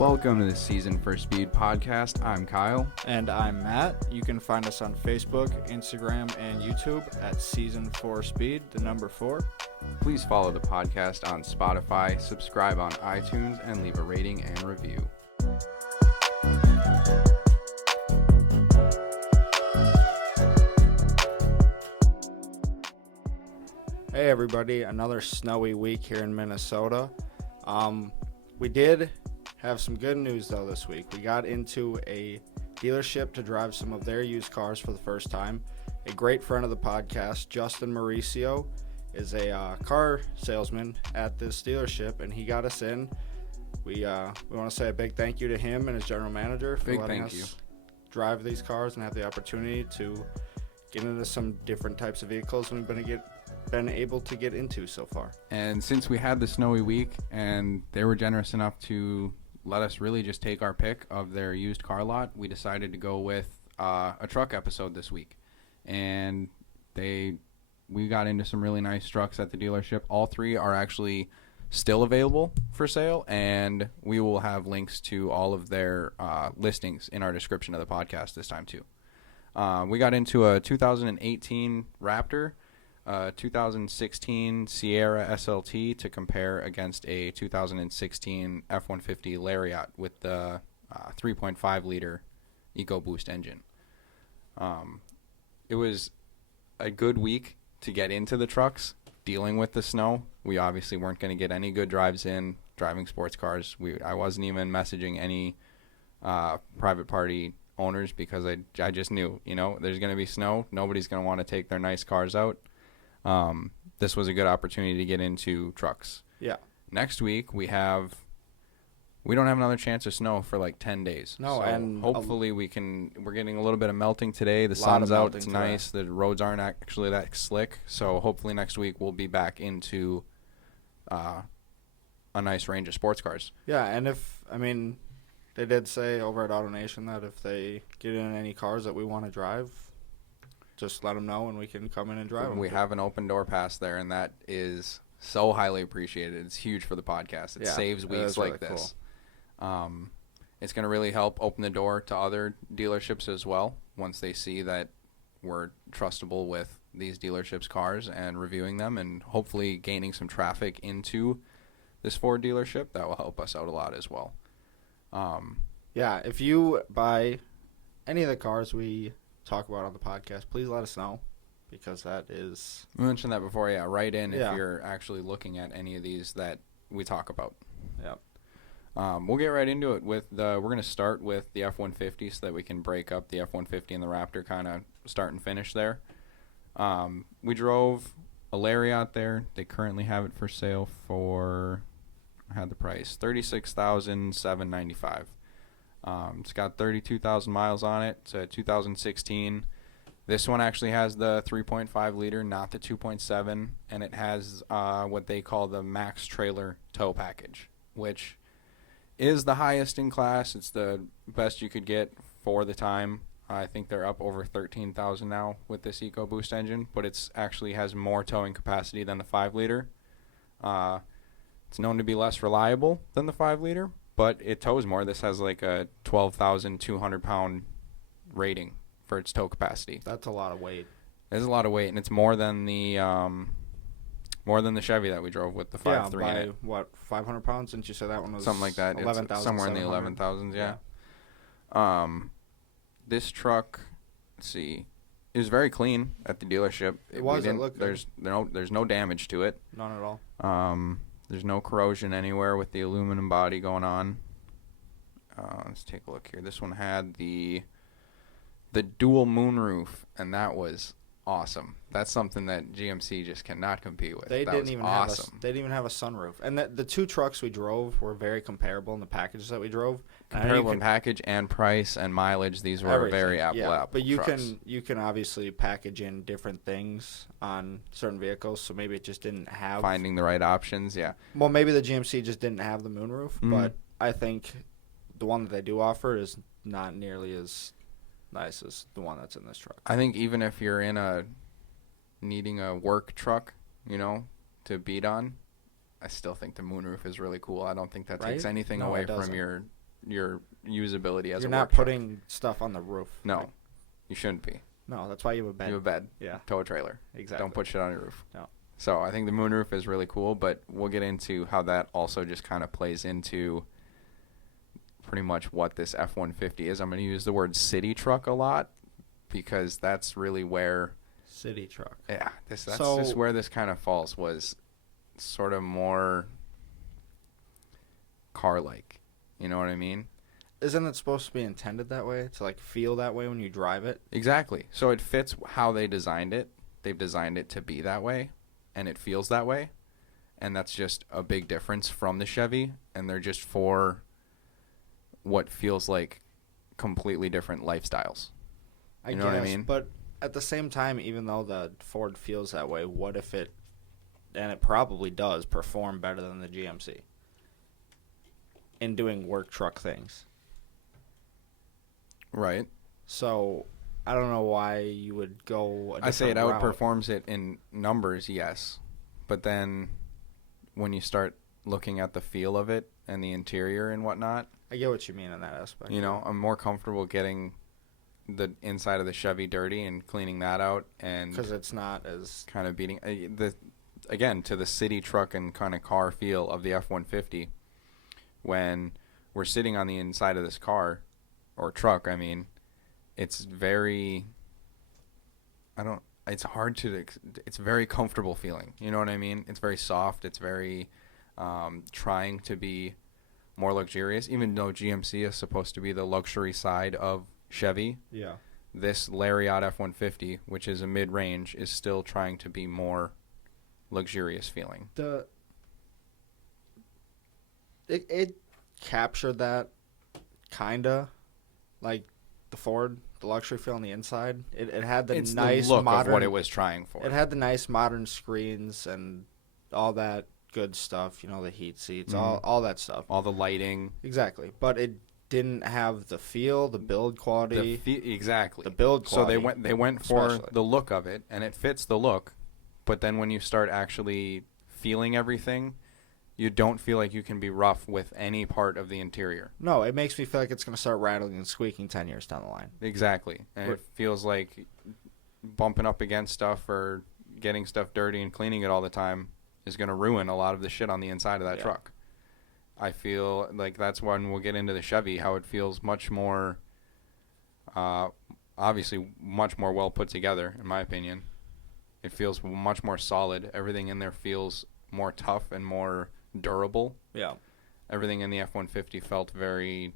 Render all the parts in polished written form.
Welcome to the Season for Speed podcast. I'm Kyle. And I'm Matt. You can find us on Facebook, Instagram, and YouTube at Season 4 Speed, the number 4. Please follow the podcast on Spotify, subscribe on iTunes, and leave a rating and review. Hey everybody, another snowy week here in Minnesota. We did have some good news though this week. We got into a dealership to drive some of their used cars for the first time. A great friend of the podcast, Justin Mauricio, is a car salesman at this dealership, and he got us in. We want to say a big thank you to him and his general manager for letting us drive these cars and have the opportunity to get into some different types of vehicles we've been able to get into so far. And since we had the snowy week and they were generous enough to let us really just take our pick of their used car lot, we decided to go with a truck episode this week. And we got into some really nice trucks at the dealership. All three are actually still available for sale, and we will have links to all of their listings in our description of the podcast this time too. We got into a 2018 Raptor, 2016 Sierra SLT to compare against a 2016 F-150 Lariat with the 3.5 liter EcoBoost engine. It was a good week to get into the trucks, dealing with the snow. We obviously weren't going to get any good drives in driving sports cars. I wasn't even messaging any private party owners because I just knew, there's going to be snow. Nobody's going to want to take their nice cars out. This was a good opportunity to get into trucks. Yeah. Next week we don't have another chance of snow for like 10 days. No, so and hopefully we're getting a little bit of melting today. The sun's out. It's nice. The roads aren't actually that slick. So hopefully next week we'll be back into a nice range of sports cars. Yeah, and they did say over at AutoNation that if they get in any cars that we want to drive, just let them know and we can come in and drive them. We have an open door pass there, and that is so highly appreciated. It's huge for the podcast. It saves weeks like really this. Cool. It's going to really help open the door to other dealerships as well once they see that we're trustable with these dealerships' cars and reviewing them, and hopefully gaining some traffic into this Ford dealership. That will help us out a lot as well. Yeah, if you buy any of the cars we talk about on the podcast, please let us know, because that is... We mentioned that before, write in if you're actually looking at any of these that we talk about. Yep. We'll get right into it with we're going to start with the F-150 so that we can break up the F-150 and the Raptor, kind of start and finish there. We drove a Lariat there. They currently have it for sale for... I had the price, $36,795. It's got 32,000 miles on it. It's a 2016. This one actually has the 3.5 liter, not the 2.7, and it has what they call the max trailer tow package, which is the highest in class. It's the best you could get for the time. I think they're up over 13,000 now with this EcoBoost engine, but it's actually has more towing capacity than the 5 liter. It's known to be less reliable than the 5 liter, but it tows more. This has like a 12,200 pound rating for its tow capacity. That's a lot of weight. It's a lot of weight, and it's more than the Chevy that we drove with the 5.3 in it. What, 500 pounds? Didn't you say that one was something like that? 11,000, somewhere in the 11,000s. Yeah. This truck, let's see, it was very clean at the dealership. It looked good. There's no damage to it. None at all. There's no corrosion anywhere with the aluminum body going on. Let's take a look here. This one had the dual moonroof, and that was awesome. That's something that GMC just cannot compete with. They didn't even have a sunroof. And the two trucks we drove were very comparable in the packages that we drove. Comparable in package and price and mileage. These were very apple. But you can obviously package in different things on certain vehicles, so maybe it just didn't have... Finding the right options, yeah. Well, maybe the GMC just didn't have the moonroof, but I think the one that they do offer is not nearly as nice as the one that's in this truck. I think even if you're needing a work truck, to beat on, I still think the moonroof is really cool. I don't think that takes anything away from your your usability as You're a not work truck. putting stuff on the roof. No, Like, you shouldn't be. no, that's why you have a bed. You have a bed. Yeah, Tow a trailer. exactly. Don't put shit on your roof. No. So I think the moonroof is really cool, but we'll get into how that also just kind of plays into pretty much what this F-150 is. I'm going to use the word city truck a lot because that's really where City truck. that's So- just where this kind of falls, was sort of more car-like. You know what I mean? Isn't it supposed to be intended that way? To like feel that way when you drive it? Exactly. So it fits how they designed it. They've designed it to be that way, and it feels that way. And that's just a big difference from the Chevy, and they're just for what feels like completely different lifestyles. I You guess, know what I mean? But at the same time, even though the Ford feels that way, what if it, and it probably does, perform better than the GMC in doing work truck things? Right. So I don't know why you would go a I say it different route. outperforms it in numbers, yes. But then when you start looking at the feel of it and the interior and whatnot, I get what you mean in that aspect. you know, I'm more comfortable getting the inside of the Chevy dirty and cleaning that out, and because it's not as kind of beating again to the city truck and kind of car feel of the F-150. When we're sitting on the inside of this car or truck, I mean, it's very it's hard to it's very comfortable feeling, you know what I mean? It's very soft, it's very trying to be more luxurious, even though GMC is supposed to be the luxury side of Chevy. yeah. This Lariat F-150, which is a mid-range, is still trying to be more luxurious feeling. It captured that kinda like the Ford, the luxury feel on the inside. It had the It's nice the look modern of what it was trying for. It had the nice modern screens and all that good stuff, you know, the heat seats, all that stuff. All the lighting. Exactly. But it didn't have the feel, the build quality. Exactly. The build So quality. they went for especially. the look of it, and it fits the look. But then when you start actually feeling everything, you don't feel like you can be rough with any part of the interior. No, it makes me feel like it's going to start rattling and squeaking 10 years down the line. Exactly. And it feels like bumping up against stuff or getting stuff dirty and cleaning it all the time is going to ruin a lot of the shit on the inside of that truck. I feel like that's when we'll get into the Chevy, how it feels much more, obviously much more well put together, in my opinion. It feels much more solid. Everything in there feels more tough and more durable. Yeah. Everything in the F-150 felt very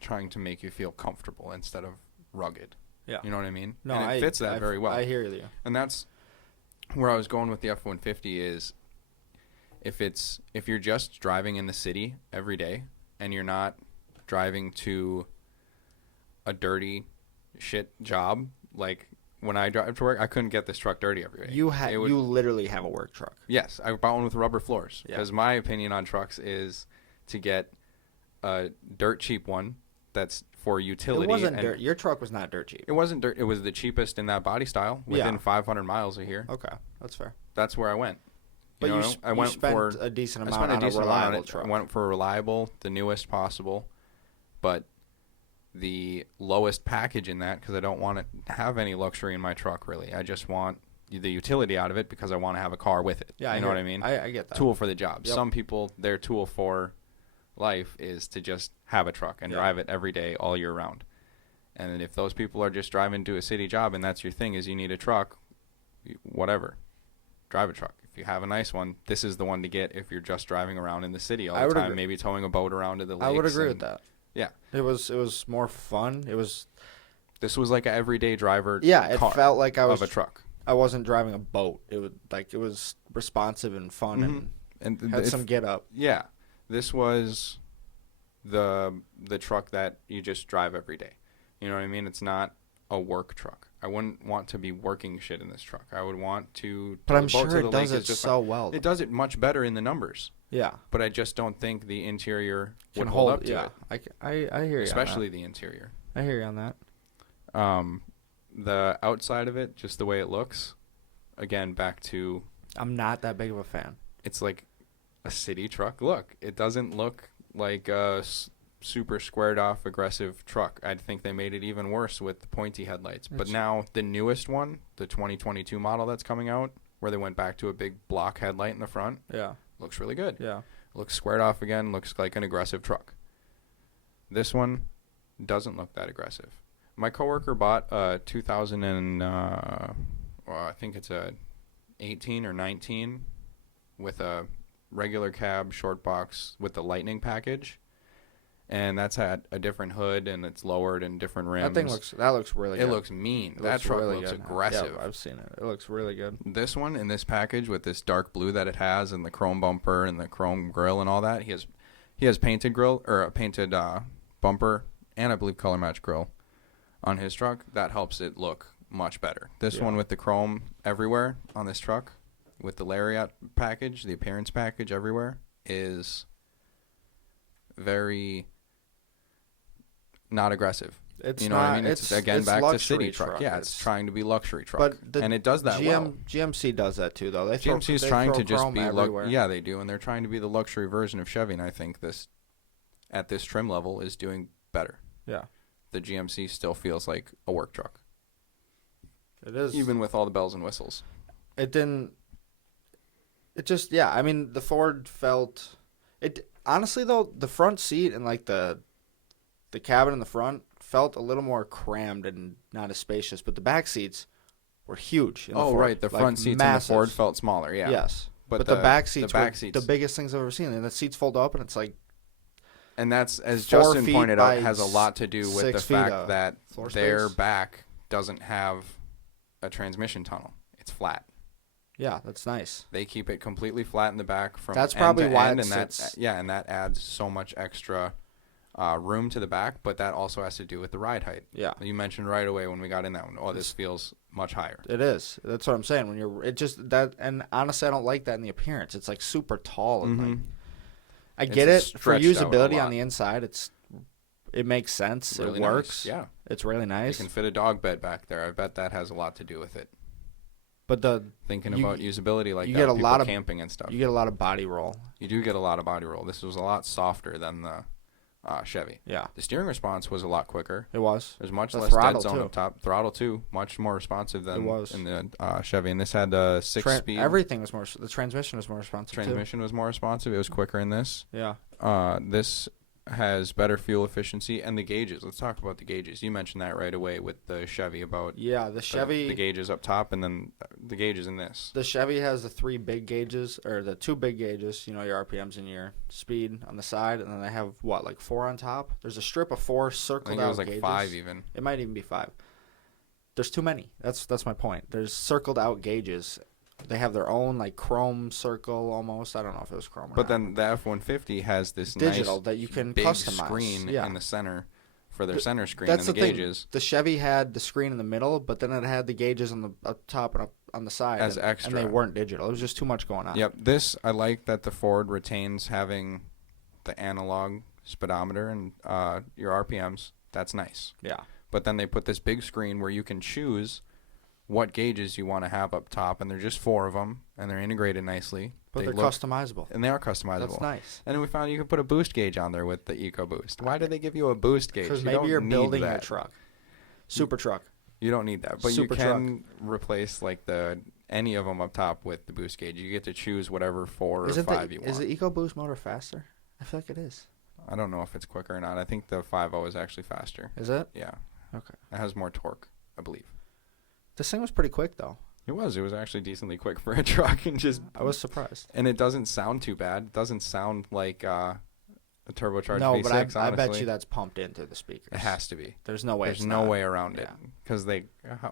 trying to make you feel comfortable instead of rugged. Yeah. You know what I mean? No, and it fits that very well. I hear you. And that's where I was going with the F-150 is if you're just driving in the city every day and you're not driving to a dirty shit job, like when I drive to work, I couldn't get this truck dirty every day. You literally have a work truck. Yes, I bought one with rubber floors Yeah. because my opinion on trucks is to get a dirt cheap one that's for utility. It wasn't and dirt. Your truck was not dirt cheap. It wasn't dirt. It was the cheapest in that body style within 500 miles of here. Okay, that's fair. That's where I went. But you I spent a decent I amount spent a on decent a amount on reliable it. truck. I went for reliable, the newest possible, but the lowest package in that because I don't want to have any luxury in my truck, really. I just want the utility out of it because I want to have a car with it. Yeah, you know what I mean? I get that. Tool for the job. Yep. Some people, their tool for life is to just have a truck and drive it every day, all year round. And then if those people are just driving to a city job and that's your thing is you need a truck, whatever, drive a truck. If you have a nice one, this is the one to get if you're just driving around in the city all the time, agree. maybe towing a boat around to the lakes. I would agree with that. Yeah. It was more fun. This was like an everyday driver It car felt like I was of a truck. I wasn't driving a boat. It was responsive and fun And had some get up. Yeah. This was the truck that you just drive every day. You know what I mean? It's not a work truck. I wouldn't want to be working shit in this truck. I would want to. But I'm the boat sure to the it lake does is it just so fine. well. It does it much better in the numbers. Yeah. But I just don't think the interior would Can hold up to yeah. it. I hear you. Especially the interior. I hear you on that. The outside of it, just the way it looks. Again, back to. I'm not that big of a fan. It's like a city truck look. It doesn't look like a super squared off aggressive truck. I think they made it even worse with the pointy headlights. But now the newest one, the 2022 model that's coming out, where they went back to a big block headlight in the front, looks really good. Yeah. Looks squared off again, looks like an aggressive truck. This one doesn't look that aggressive. My coworker bought a 2000 and I think it's a 18 or 19 with a regular cab short box with the Lightning package, and that's had a different hood and it's lowered and different rims. That looks really good. It looks mean. That truck really looks good. aggressive. Yeah, I've seen it. It looks really good. This one in this package with this dark blue that it has and the chrome bumper and the chrome grill and all that, he has painted grill or a painted bumper and I believe color match grill on his truck. That helps it look much better. This one with the chrome everywhere on this truck with the lariat package, the appearance package everywhere, is very not aggressive. It's you know not, what I mean? It's again back to city truck. Yeah, it's trying to be luxury truck, and it does that well. GMC does that too, though. GMC is trying to just be yeah, they do, and they're trying to be the luxury version of Chevy. And I think this, at this trim level, is doing better. Yeah, the GMC still feels like a work truck. It is, even with all the bells and whistles. It didn't. It just I mean, the Ford felt it. Honestly, though, the front seat and like the cabin in the front felt a little more crammed and not as spacious, but the back seats were huge. In the Ford. Right, the front seats massive. in the Ford felt smaller. Yeah. Yes, but the back seats were the biggest things I've ever seen, and the seats fold up, and it's like. And that's, as Justin pointed out, has a lot to do with the fact that their back doesn't have a transmission tunnel. It's flat. Yeah, that's nice. They keep it completely flat in the back from that's end probably to why end, and that adds so much extra room to the back. But that also has to do with the ride height. Yeah, you mentioned right away when we got in that one. Oh, this feels much higher. It is. That's what I'm saying. When you're, it just that, and honestly, I don't like that in the appearance. It's like super tall and like. I get it for usability on the inside. It makes sense. Really, it works. Nice. Yeah, it's really nice. You can fit a dog bed back there. I bet that has a lot to do with it. But thinking about usability like you that, get a lot of camping and stuff. You get a lot of body roll. You do get a lot of body roll. This was a lot softer than the Chevy. Yeah. The steering response was a lot quicker. It was. There's much less dead zone up top. Throttle too, much more responsive than in the Chevy. And this had a 6-speed. Everything was more. The transmission was more responsive. Transmission was more responsive. It was quicker in this. Yeah. This has better fuel efficiency and the gauges. Let's talk about the gauges. You mentioned that right away with the Chevy about the Chevy the gauges up top and then the gauges in this. The Chevy has the 3 big gauges or the 2 big gauges, you know, your RPMs and your speed on the side, and then they have like 4 on top. There's a strip of 4 circled out gauges. I think it was like 5 even. It might even be 5. There's too many. That's my point. There's circled out gauges. They have their own like chrome circle almost. I don't know if it was chrome or not. Then the F-150 has this digital nice that you can big customize. Screen in the center for their center screen and the gauges. The Chevy had the screen in the middle, but then it had the gauges on the up top and up on the side as extra. And they weren't digital. It was just too much going on. Yep. This, I like that the Ford retains having the analog speedometer and your RPMs. That's nice. Yeah. But then they put this big screen where you can choose what gauges you want to have up top, and they're just 4 of them, and they're integrated nicely. But they're customizable. And they are customizable. That's nice. And then we found you could put a boost gauge on there with the EcoBoost. Why do they give you a boost gauge? Because maybe you're building a truck. Super truck. You don't need that. But you can replace like any of them up top with the boost gauge. You get to choose whatever 4 or 5 you want. Is the EcoBoost motor faster? I feel like it is. I don't know if it's quicker or not. I think the 5.0 is actually faster. Is it? Yeah. Okay. It has more torque, I believe. This thing was pretty quick, though. It was actually decently quick for a truck, and I was surprised. And it doesn't sound too bad. It doesn't sound like a turbocharged V6. No, but honestly. I bet you that's pumped into the speakers. It has to be. There's no way. There's no way around it. Because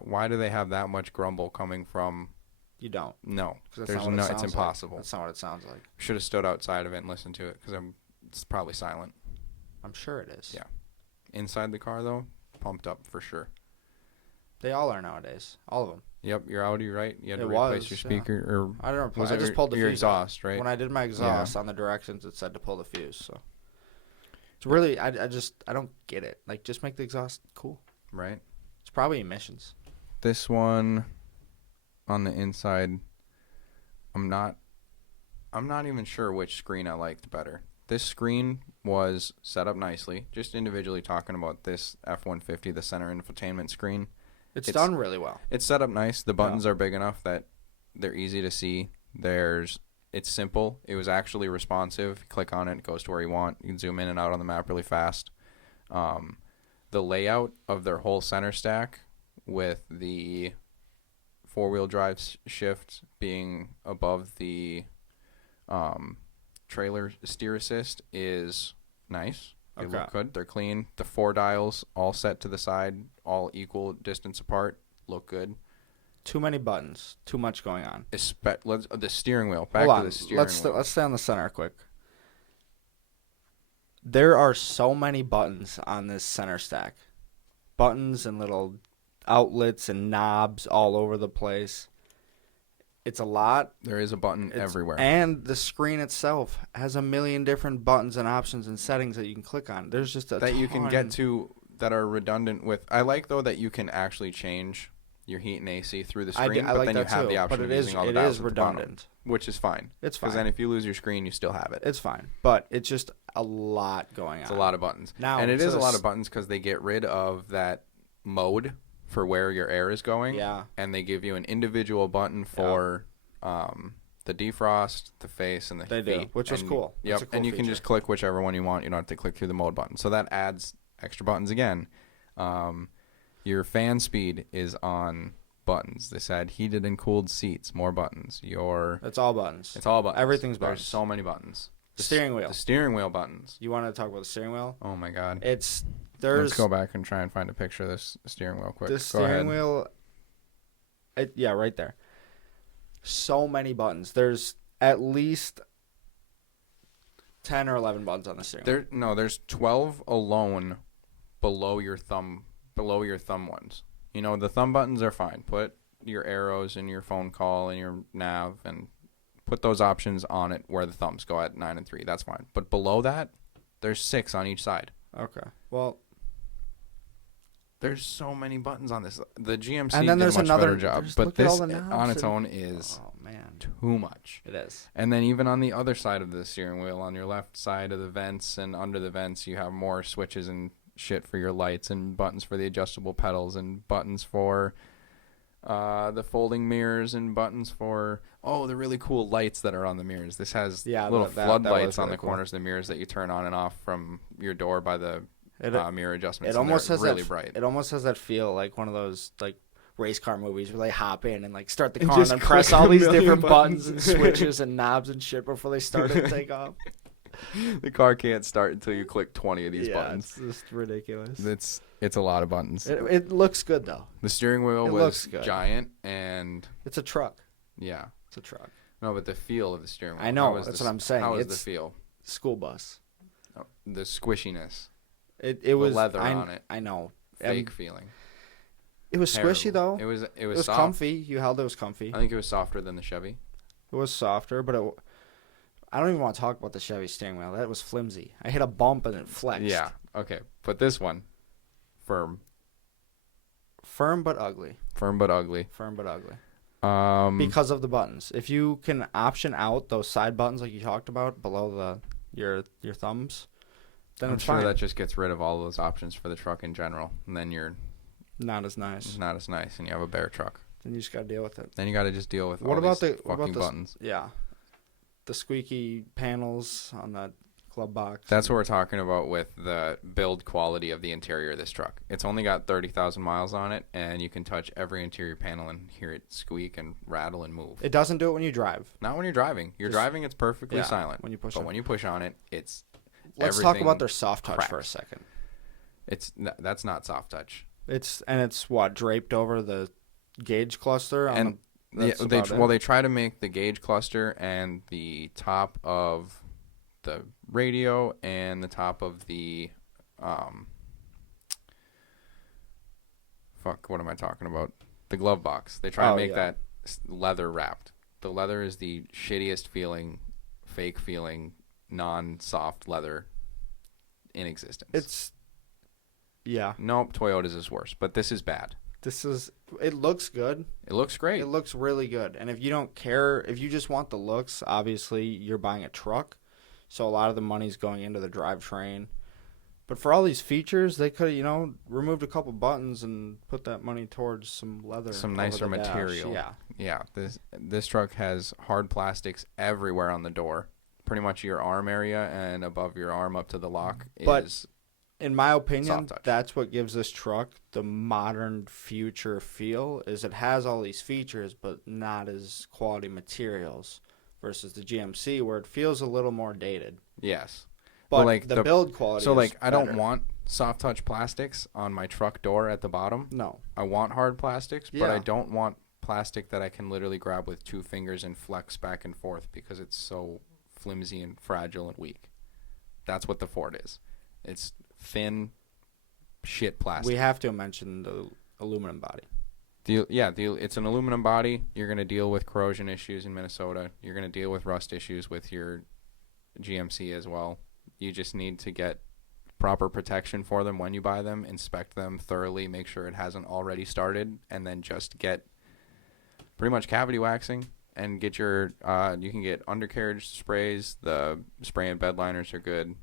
why do they have that much grumble coming from? You don't. No, there's no. It's impossible. That's not what it sounds like. Should have stood outside of it and listened to it because it's probably silent. I'm sure it is. Yeah. Inside the car though, pumped up for sure. They all are nowadays. All of them. Yep, your Audi, right? You had to replace your speaker, or I don't know. I just pulled the your fuse exhaust, right? When I did my exhaust on the directions, it said to pull the fuse. So it's really, I don't get it. Like, just make the exhaust cool. Right. It's probably emissions. This one, on the inside, I'm not even sure which screen I liked better. this screen was set up nicely. Just individually talking about this F-150, the center infotainment screen. It's done really well. It's set up nice. The buttons are big enough that they're easy to see. It's simple. It was actually responsive. You click on it, it goes to where you want. You can zoom in and out on the map really fast. The layout of their whole center stack with the four-wheel drive shift being above the trailer steer assist is nice. They look good. They're clean. The 4 dials all set to the side, all equal distance apart, look good. Too many buttons. Too much going on. The steering wheel. Hold on. To the steering wheel. Let's stay on the center quick. There are so many buttons on this center stack. Buttons and little outlets and knobs all over the place. It's a lot. There is a button everywhere. And the screen itself has a million different buttons and options and settings that you can click on. There's just a that ton. you can get to that are redundant with. I like, though, that you can actually change your heat and AC through the screen, but then you have the option of using all the dials at the bottom, redundant. Which is fine. It's fine. Because then if you lose your screen, you still have it. It's fine. But it's just a lot going on. It's a lot of buttons. Now, and it is a lot of buttons because they get rid of that mode for where your air is going. Yeah. And they give you an individual button for the defrost, the face, and the feet. They do, which is cool. Yep. Cool and you can just click whichever one you want. You don't have to click through the mode button. So that adds extra buttons again. Your fan speed is on buttons. They said heated and cooled seats, more buttons. It's all buttons. It's all buttons. Everything's buttons. There's so many buttons. The steering wheel. The steering wheel buttons. You want to talk about the steering wheel? Oh my God. Let's go back and try and find a picture of this steering wheel quick. The steering wheel. Right there. So many buttons. There's at least 10 or 11 buttons on the steering wheel. There's 12 alone below your thumb ones. You know, the thumb buttons are fine. Put your arrows in your phone call and your nav and put those options on it where the thumbs go at 9 and 3. That's fine. But below that, there's 6 on each side. Okay. Well, there's so many buttons on this. The GMC and then did there's a much another, better job. But this on its own is too much. It is. And then even on the other side of the steering wheel, on your left side of the vents and under the vents, you have more switches and shit for your lights and buttons for the adjustable pedals and buttons for the folding mirrors and buttons for the really cool lights that are on the mirrors. This has little floodlights on the corners of the mirrors that you turn on and off from your door by the mirror adjustments. It almost has really bright. It almost has that feel like one of those like race car movies where they hop in and like start the car and then press all these different buttons and switches and knobs and shit before they start and take off. The car can't start until you click 20 of these buttons. It's just ridiculous. It's a lot of buttons. It looks good though. The steering wheel was giant and it's a truck. Yeah, it's a truck. No, but the feel of the steering wheel. I know. That's what I'm saying. How was the feel? School bus. Oh, the squishiness. It was leather on it. I know. Fake feeling. It was squishy though. It was soft. Comfy. You held it was comfy. I think it was softer than the Chevy. It was softer, but I don't even want to talk about the Chevy steering wheel. That was flimsy. I hit a bump and it flexed. Yeah. Okay. But this one, firm. Firm but ugly. Firm but ugly. Firm but ugly. Because of the buttons. If you can option out those side buttons like you talked about below your thumbs, then I'm it's sure fine. that just gets rid of all those options for the truck in general, and then you're not as nice. Not as nice, and you have a bare truck. Then you just gotta deal with it. Then you gotta just deal with what all about these the fucking buttons. Yeah, the squeaky panels on that glove box. That's what we're talking about with the build quality of the interior of this truck. It's only got 30,000 miles on it, and you can touch every interior panel and hear it squeak and rattle and move. It doesn't do it when you drive. Not when you're driving. Driving, it's perfectly silent. When you push but when you push on it, it's Let's talk about their soft touch for a second. That's not soft touch. It's what, draped over the gauge cluster on they try to make the gauge cluster and the top of the radio and the top of the what am I talking about? The glove box. They try to make that leather wrapped. The leather is the shittiest feeling, fake feeling, non-soft leather in existence. Nope, Toyota's is worse, but this is bad. It looks good. It looks great. It looks really good. And if you don't care, if you just want the looks, obviously you're buying a truck, So a lot of the money's going into the drivetrain. But for all these features, they could have, removed a couple buttons and put that money towards some leather. Some over nicer the dash. material. Yeah. Yeah, this truck has hard plastics everywhere on the door. Pretty much your arm area and above your arm up to the lock But is in my opinion, soft touch. that's what gives this truck the modern future feel, is it has all these features but not as quality materials versus the GMC where it feels a little more dated. yes. But like the build quality So is like I don't better. want soft touch plastics on my truck door at the bottom. No. I want hard plastics, but Yeah. I don't want plastic that I can literally grab with 2 fingers and flex back and forth because it's so flimsy and fragile and weak. That's what the Ford is. It's thin shit plastic. We have to mention the aluminum body. It's an aluminum body. You're going to deal with corrosion issues in Minnesota. You're going to deal with rust issues with your GMC as well. You just need to get proper protection for them when you buy them, inspect them thoroughly, make sure it hasn't already started, and then just get pretty much cavity waxing and get your you can get undercarriage sprays. The spray and bed liners are good.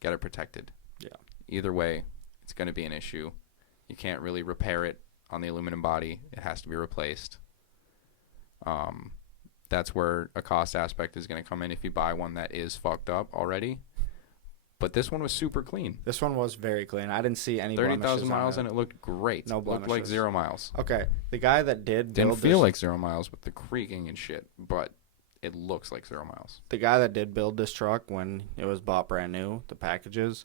Get it protected. Yeah. Either way, it's going to be an issue. You can't really repair it on the aluminum body. It has to be replaced. That's where a cost aspect is going to come in if you buy one that is fucked up already. But this one was super clean. This one was very clean. I didn't see any 30,000 miles on and it looked great. No It looked like blemishes. 0 miles. Okay, the guy that Didn't feel like 0 miles with the creaking and shit, but it looks like 0 miles. the guy that did build this truck when it was bought brand new, the packages,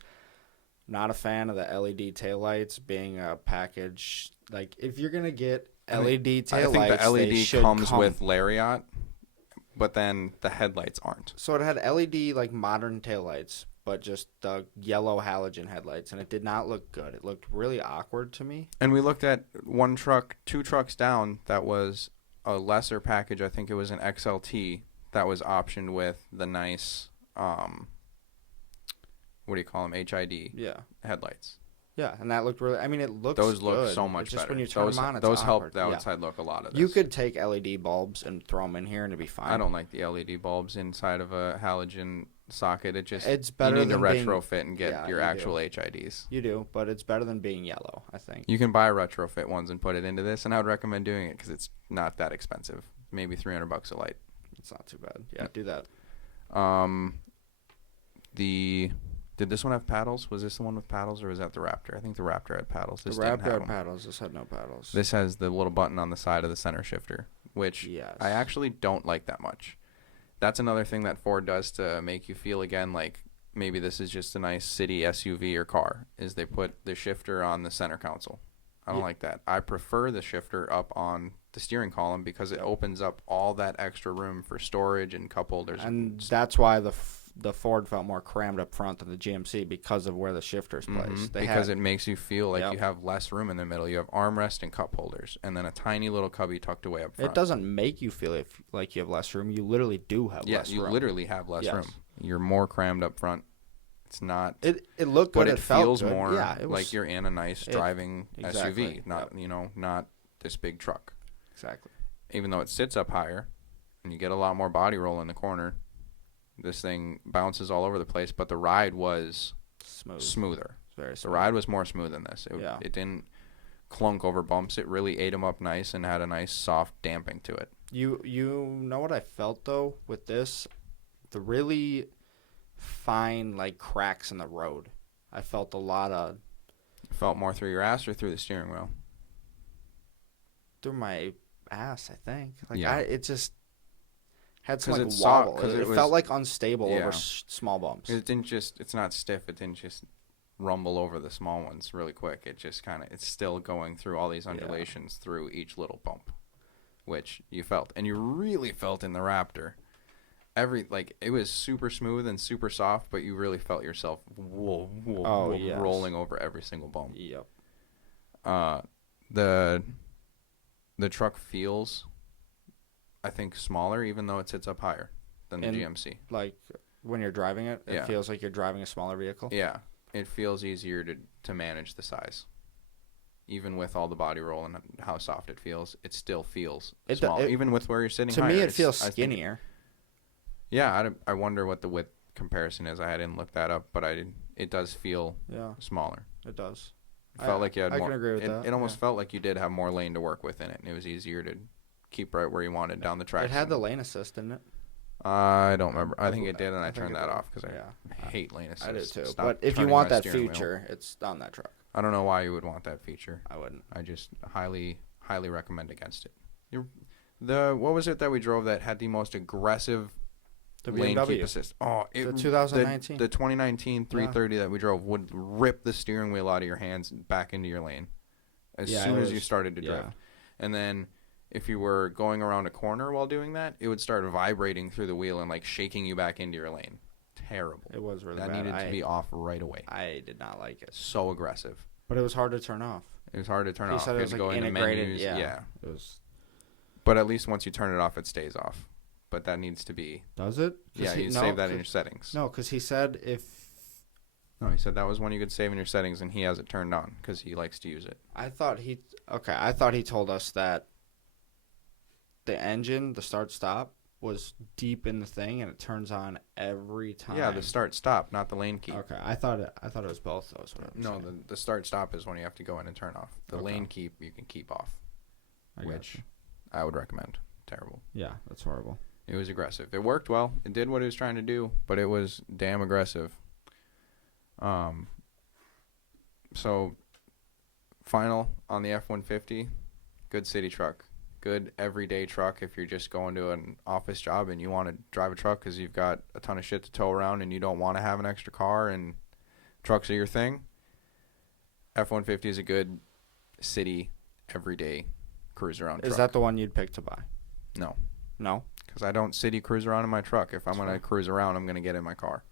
not a fan of the LED taillights being a package. Like, if you're going to get LED taillights, I think the they LED should comes come with lariat, but then the headlights aren't. So it had LED, like, modern taillights, but just the yellow halogen headlights, and it did not look good. It looked really awkward to me. And we looked at one truck, 2 trucks down, that was a lesser package. I think it was an XLT that was optioned with the nice, what do you call them, HID Yeah. headlights. Yeah, and that looked really, I mean, it looks Those look good. so much It's just better. when you turn those them on, it's those help awkward. the Yeah. outside look a lot of this. You could take LED bulbs and throw them in here and it'd be fine. I don't like the LED bulbs inside of a halogen socket. It's better you need than to being- retrofit and get Yeah, your you actual do. HIDs. You do, but it's better than being yellow, I think. You can buy retrofit ones and put it into this, and I would recommend doing it because it's not that expensive. Maybe $300 a light. It's not too bad. Yeah, do that. Did this one have paddles? Was this the one with paddles, or was that the Raptor? I think the Raptor had paddles. The This didn't Raptor have had them. paddles. This had no paddles. This has the little button on the side of the center shifter, which Yes. I actually don't like that much. That's another thing that Ford does to make you feel again like maybe this is just a nice city SUV or car, is they put the shifter on the center console. I don't like that. I prefer the shifter up on the steering column because it opens up all that extra room for storage and cup holders. And that's why the Ford felt more crammed up front than the GMC because of where the shifter's placed. Because it makes you feel like Yep. you have less room in the middle. You have armrest and cup holders, and then a tiny little cubby tucked away up front. It doesn't make you feel like you have less room. You literally do have less room. Yeah, you literally have less Yes. room. You're more crammed up front. It's not. It looked good. But it felt feels good. more Yeah, it was, like you're in a nice driving exactly. SUV, not not this big truck. Exactly. Even though it sits up higher, and you get a lot more body roll in the corner, this thing bounces all over the place. But the ride was smoother. It's very The smooth. ride was more smooth than this. Yeah. It didn't clunk over bumps. It really ate them up nice and had a nice soft damping to it. You know what I felt though with this? The really fine like cracks in the road. I felt a lot of Felt more through your ass or through the steering wheel? through my ass, I think. Like Yeah. it just had some 'Cause like it's soft- wobble. 'cause It it was- felt like unstable Yeah. over small bumps. It didn't just. It's not stiff. It didn't just rumble over the small ones really quick. It just kind of. It's still going through all these undulations through each little bump, which you felt, and you really felt in the Raptor. It was super smooth and super soft, but you really felt yourself Yes. rolling over every single bump. Yep. The truck feels, I think, smaller, even though it sits up higher than the And- GMC. Like when you're driving it, Yeah. it feels like you're driving a smaller vehicle. Yeah, it feels easier to manage the size. Even with all the body roll and how soft it feels, it still feels small. Even with where you're sitting To higher, me, it feels I think- skinnier. Yeah, I wonder what the width comparison is. I didn't look that up, but it does feel smaller. It does. It felt like you had I more. can agree with that. It almost felt like you did have more lane to work with in it, and it was easier to keep right where you wanted down the track. It had the lane assist, didn't it? I don't remember. I think it did, and I turned that off because I hate lane assist. I did too. Stop but if you turning want my that steering wheel. feature, it's on that truck. I don't know why you would want that feature. I wouldn't. I just highly recommend against it. What was it that we drove that had the most aggressive The lane BMW. keep assist? Oh, The 2019. The 2019 330 that we drove would rip the steering wheel out of your hands back into your lane as soon as you started to drift. And then if you were going around a corner while doing that, it would start vibrating through the wheel and like shaking you back into your lane. Terrible. It was really that bad. needed to be off right away. I did not like it. So aggressive. But it was hard to turn off. It was hard to turn off. He said it was like go into integrated. menus. Yeah. It was. But at least once you turn it off, it stays off. But that needs to be. Does it? Yeah, you save that in your settings. No, because he said No, he said that was one you could save in your settings, and he has it turned on because he likes to use it. I thought he told us that the engine, the start-stop, was deep in the thing, and it turns on every time. Yeah, the start-stop, not the lane keep. Okay, I thought it was both those. No, the start-stop is when you have to go in and turn off. The lane keep you can keep off, which I would recommend. Terrible. Yeah, that's horrible. It was aggressive. It worked well. It did what it was trying to do, but it was damn aggressive. So, final on the F-150, good city truck. Good everyday truck if you're just going to an office job and you want to drive a truck because you've got a ton of shit to tow around and you don't want to have an extra car and trucks are your thing. F-150 is a good city everyday cruise around truck. Is that the one you'd pick to buy? No. No? Because I don't city cruise around in my truck. If I'm going to cruise around, I'm going to get in my car.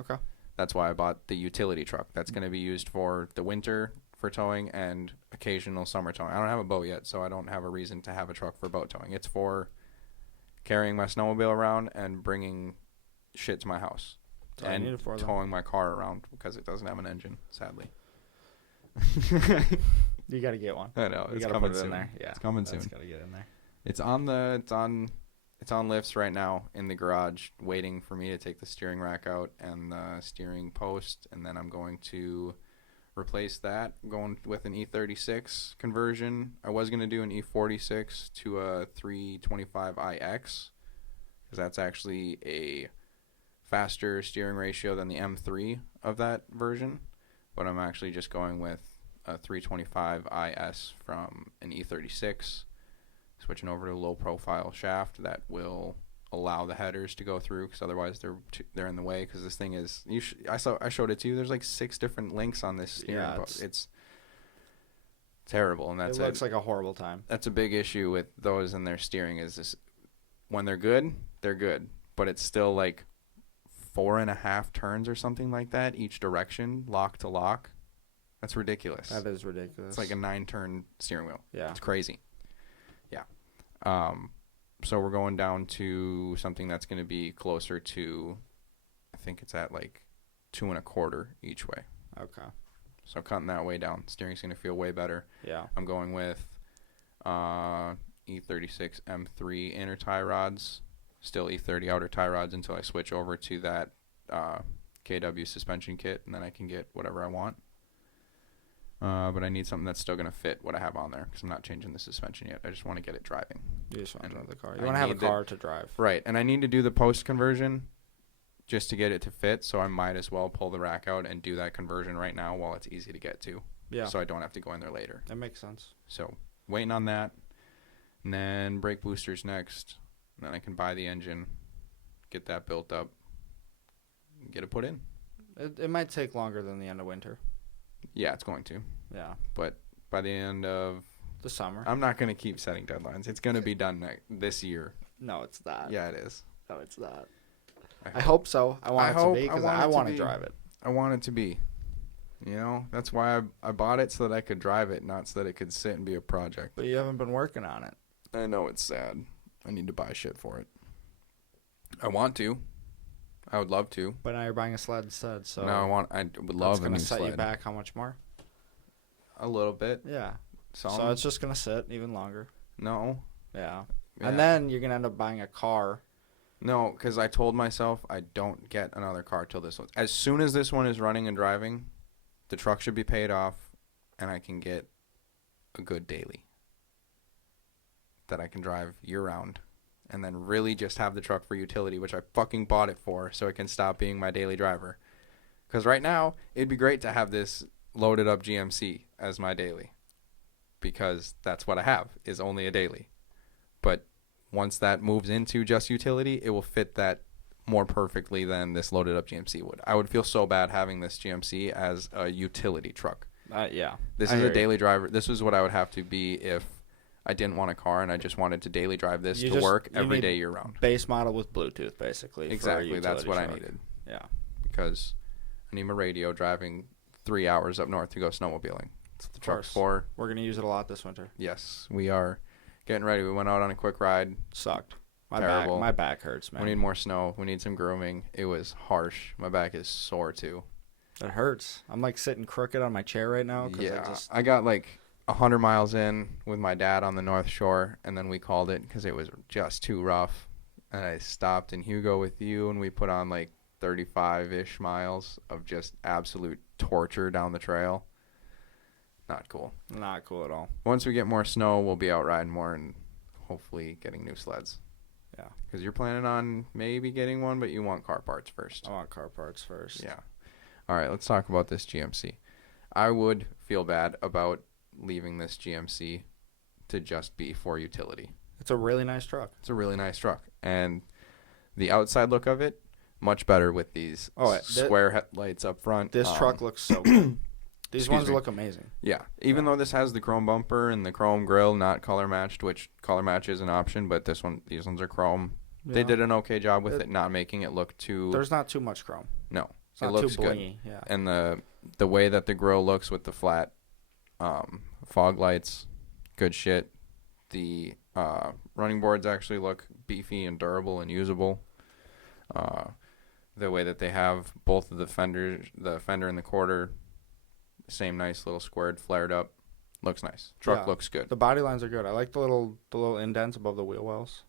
Okay. That's why I bought the utility truck. That's going to be used for the winter for towing and occasional summer towing. I don't have a boat yet, so I don't have a reason to have a truck for boat towing. It's for carrying my snowmobile around and bringing shit to my house. That's and it for, towing my car around because it doesn't have an engine, sadly. You got to get one. I know. You it's got to coming put it soon. in there. Yeah. It's coming soon. It's got to get in there. It's on lifts right now in the garage, waiting for me to take the steering rack out and the steering post, and then I'm going to replace that, going with an E36 conversion. I was going to do an E46 to a 325iX, because that's actually a faster steering ratio than the M3 of that version, but I'm actually just going with a 325iS from an E36, switching over to a low profile shaft that will allow the headers to go through, because otherwise they're in the way. Because this thing is, I showed it to you. There's like 6 different links on this steering. It's terrible, and it looks like a horrible time. That's a big issue with those and their steering. Is this when they're good, but it's still like 4.5 turns or something like that each direction, lock to lock. That's ridiculous. That is ridiculous. It's like a 9-turn steering wheel. Yeah, it's crazy. Yeah. So we're going down to something that's going to be closer to, I think it's at like 2.25 each way. Okay. So cutting that way down. Steering's going to feel way better. Yeah. I'm going with E36 M3 inner tie rods, still E30 outer tie rods until I switch over to that KW suspension kit, and then I can get whatever I want. But I need something that's still going to fit what I have on there, because I'm not changing the suspension yet. I just want to get it driving. You just want to drive the car. You want to have a car to drive. Right, and I need to do the post conversion just to get it to fit, so I might as well pull the rack out and do that conversion right now while it's easy to get to. Yeah. So I don't have to go in there later. That makes sense. So waiting on that, and then brake boosters next, and then I can buy the engine, get that built up, and get it put in. It might take longer than the end of winter. Yeah, it's going to. Yeah. But by the end of the summer. I'm not going to keep setting deadlines. It's going to be done this year. No, it's not. Yeah, it is. No, it's not. I hope so. I want it to be, because I want to drive it. I want it to be. You know, that's why I bought it, so that I could drive it, not so that it could sit and be a project. But you haven't been working on it. I know, it's sad. I need to buy shit for it. I want to. I would love to. But now you're buying a sled instead, so. No, I would love a new sled. That's going to set you back how much more? A little bit. Yeah. So it's just going to sit even longer. No. Yeah. And then you're going to end up buying a car No, because I told myself I don't get another car till this one. As soon as this one is running and driving, the truck should be paid off, and I can get a good daily that I can drive year-round, and then really just have the truck for utility, which I fucking bought it for, so it can stop being my daily driver. Because right now, it'd be great to have this loaded up GMC as my daily, because that's what I have, is only a daily. But once that moves into just utility, it will fit that more perfectly than this loaded up GMC would. I would feel so bad having this GMC as a utility truck. Yeah. This is a daily driver. This is what I would have to be if I didn't want a car and I just wanted to daily drive this to work every day year round. Base model with Bluetooth, basically. Exactly. That's what I needed. Yeah. Because I need my radio driving 3 hours up north to go snowmobiling. That's what the truck's for. We're going to use it a lot this winter. Yes, we are getting ready. We went out on a quick ride. Sucked. Terrible. My back hurts, man. We need more snow. We need some grooming. It was harsh. My back is sore too. It hurts. I'm like sitting crooked on my chair right now. Yeah, I got like 100 miles in with my dad on the North Shore, and then we called it because it was just too rough. And I stopped in Hugo with you, and we put on like 35-ish miles of just absolute torture down the trail. Not cool. Not cool at all. Once we get more snow, we'll be out riding more and hopefully getting new sleds. Yeah. Because you're planning on maybe getting one, but you want car parts first. I want car parts first. Yeah. All right, let's talk about this GMC. I would feel bad about leaving this GMC to just be for utility. It's a really nice truck. It's a really nice truck. And the outside look of it, much better with these square headlights up front. This truck looks so good. These ones look amazing. Yeah. Even though this has the chrome bumper and the chrome grille, not color matched, which color match is an option, but these ones are chrome. Yeah. They did an okay job with it, not making it look too... There's not too much chrome. No. It's not looks too blingy. good. Yeah. And the way that the grille looks with the flat fog lights, good shit. The running boards actually look beefy and durable and usable. The way that they have both of the fenders, the fender and the quarter, same nice little squared flared up, looks nice. Truck looks good. The body lines are good. I like the little indents above the wheel wells,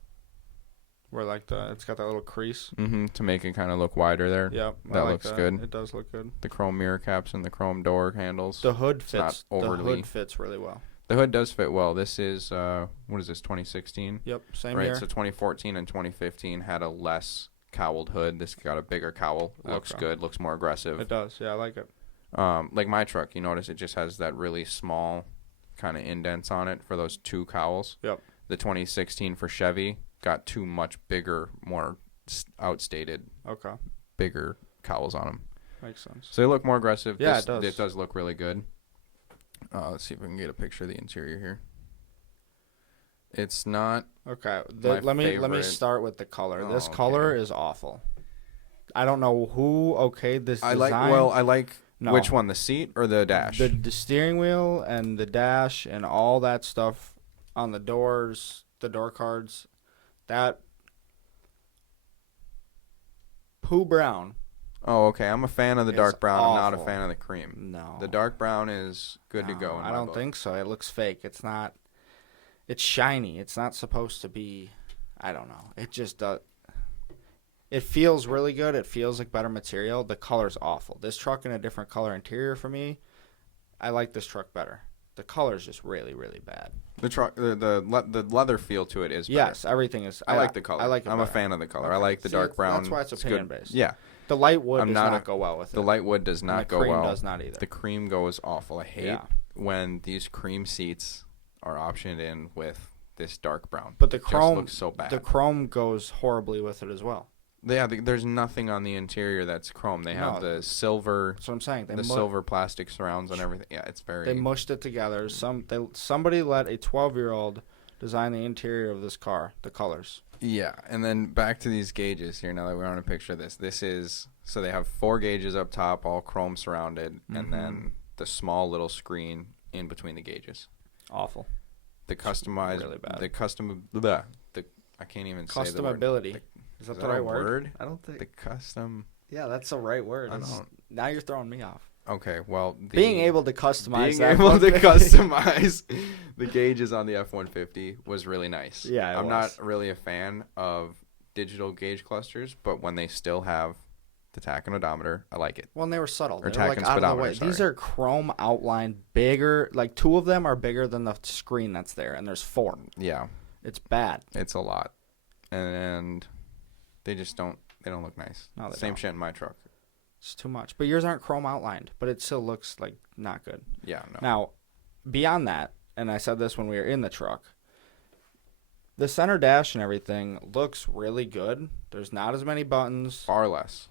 where like it's got that little crease. To make it kind of look wider there. Yep, that looks good. It does look good. The chrome mirror caps and the chrome door handles. The hood fits. The hood fits really well. The hood does fit well. This is what is this? 2016. Yep, same year. Right, so 2014 and 2015 had a less cowled hood. This got a bigger cowl. Looks good. Looks more aggressive. It does. Yeah, I like it. Like my truck, you notice it just has that really small kind of indents on it for those two cowls. Yep. The 2016 for Chevy got two much bigger, more outstated, bigger cowls on them. Makes sense. So they look more aggressive. Yeah, it does. It does look really good. Let's see if we can get a picture of the interior here. It's not okay. Let me start with the color. This color is awful. I don't know who okayed this design. I like which one, the seat or the dash? The steering wheel and the dash and all that stuff on the doors, the door cards. That poo brown. Oh, okay. I'm a fan of the dark brown. Awful. I'm not a fan of the cream. No. The dark brown is good to go. I don't think so. It looks fake. It's not. It's shiny. It's not supposed to be. I don't know. It just does. It feels really good. It feels like better material. The color's awful. This truck in a different color interior for me, I like this truck better. The color's just really, really bad. The truck, the leather feel to it is better. Yes, everything is. I like the color. I like it. I'm a fan of the color. Okay. I like the dark brown. That's why it's opinion based. Yeah. The light wood does not go well with it. The light wood does not go well. The cream does not either. The cream goes awful. I hate when these cream seats are optioned in with this dark brown. But the chrome just looks so bad. The chrome goes horribly with it as well. Yeah, there's nothing on the interior that's chrome. They have the silver. That's what I'm saying. The silver plastic surrounds and everything. Yeah, it's very. They mushed it together. Somebody let a 12-year-old design the interior of this car, the colors. Yeah, and then back to these gauges here. Now that we're on a picture of this, so they have 4 gauges up top, all chrome surrounded, and then the small little screen in between the gauges. Awful. The customized, really bad. I can't even say the word. Customability. Is that the right word? I don't think. The custom. Yeah, that's the right word. Now you're throwing me off. Okay, well, being able to customize the gauges on the F-150 was really nice. Yeah, I'm not really a fan of digital gauge clusters, but when they still have the tach and odometer, I like it. Well, and they were subtle. Or They were like tach and out of the speedometer, way. sorry. These are chrome outlined, bigger. Like 2 of them are bigger than the screen that's there, and there's 4. Yeah, It's bad. it's a lot, and they just don't look nice. No, they Same don't. shit in my truck. It's too much. But yours aren't chrome outlined, but it still looks like not good. Yeah, no. Now, beyond that, and I said this when we were in the truck, the center dash and everything looks really good. There's not as many buttons. Far less.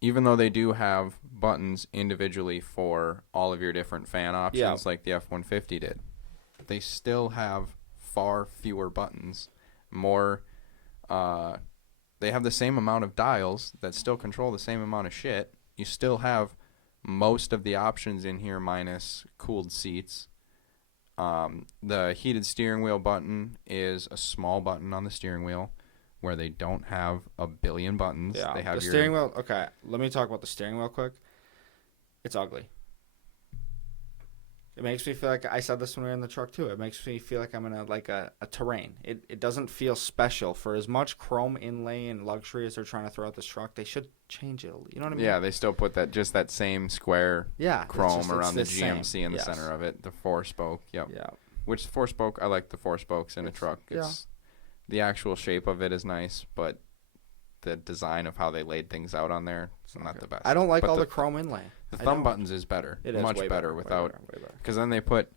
Even though they do have buttons individually for all of your different fan options, like the F-150 did, they still have far fewer buttons. More, they have the same amount of dials that still control the same amount of shit. You still have most of the options in here minus cooled seats. The heated steering wheel button is a small button on the steering wheel where they don't have a billion buttons. Yeah, They have the steering wheel. Okay, let me talk about the steering wheel quick. It's ugly. It makes me feel like, I said this when we were in the truck too, it makes me feel like I'm in a terrain. It doesn't feel special. For as much chrome inlay and luxury as they're trying to throw out this truck, they should change it. You know what I mean? Yeah, they still put that same square chrome around the GMC in the center of it. The 4-spoke. Yep. Yeah. Which 4-spoke, I like the 4 spokes in a truck. The actual shape of it is nice, but the design of how they laid things out on there, it's not the best. I don't like but all the chrome inlay. The thumb buttons is better. It is much way better without, way better. because then they put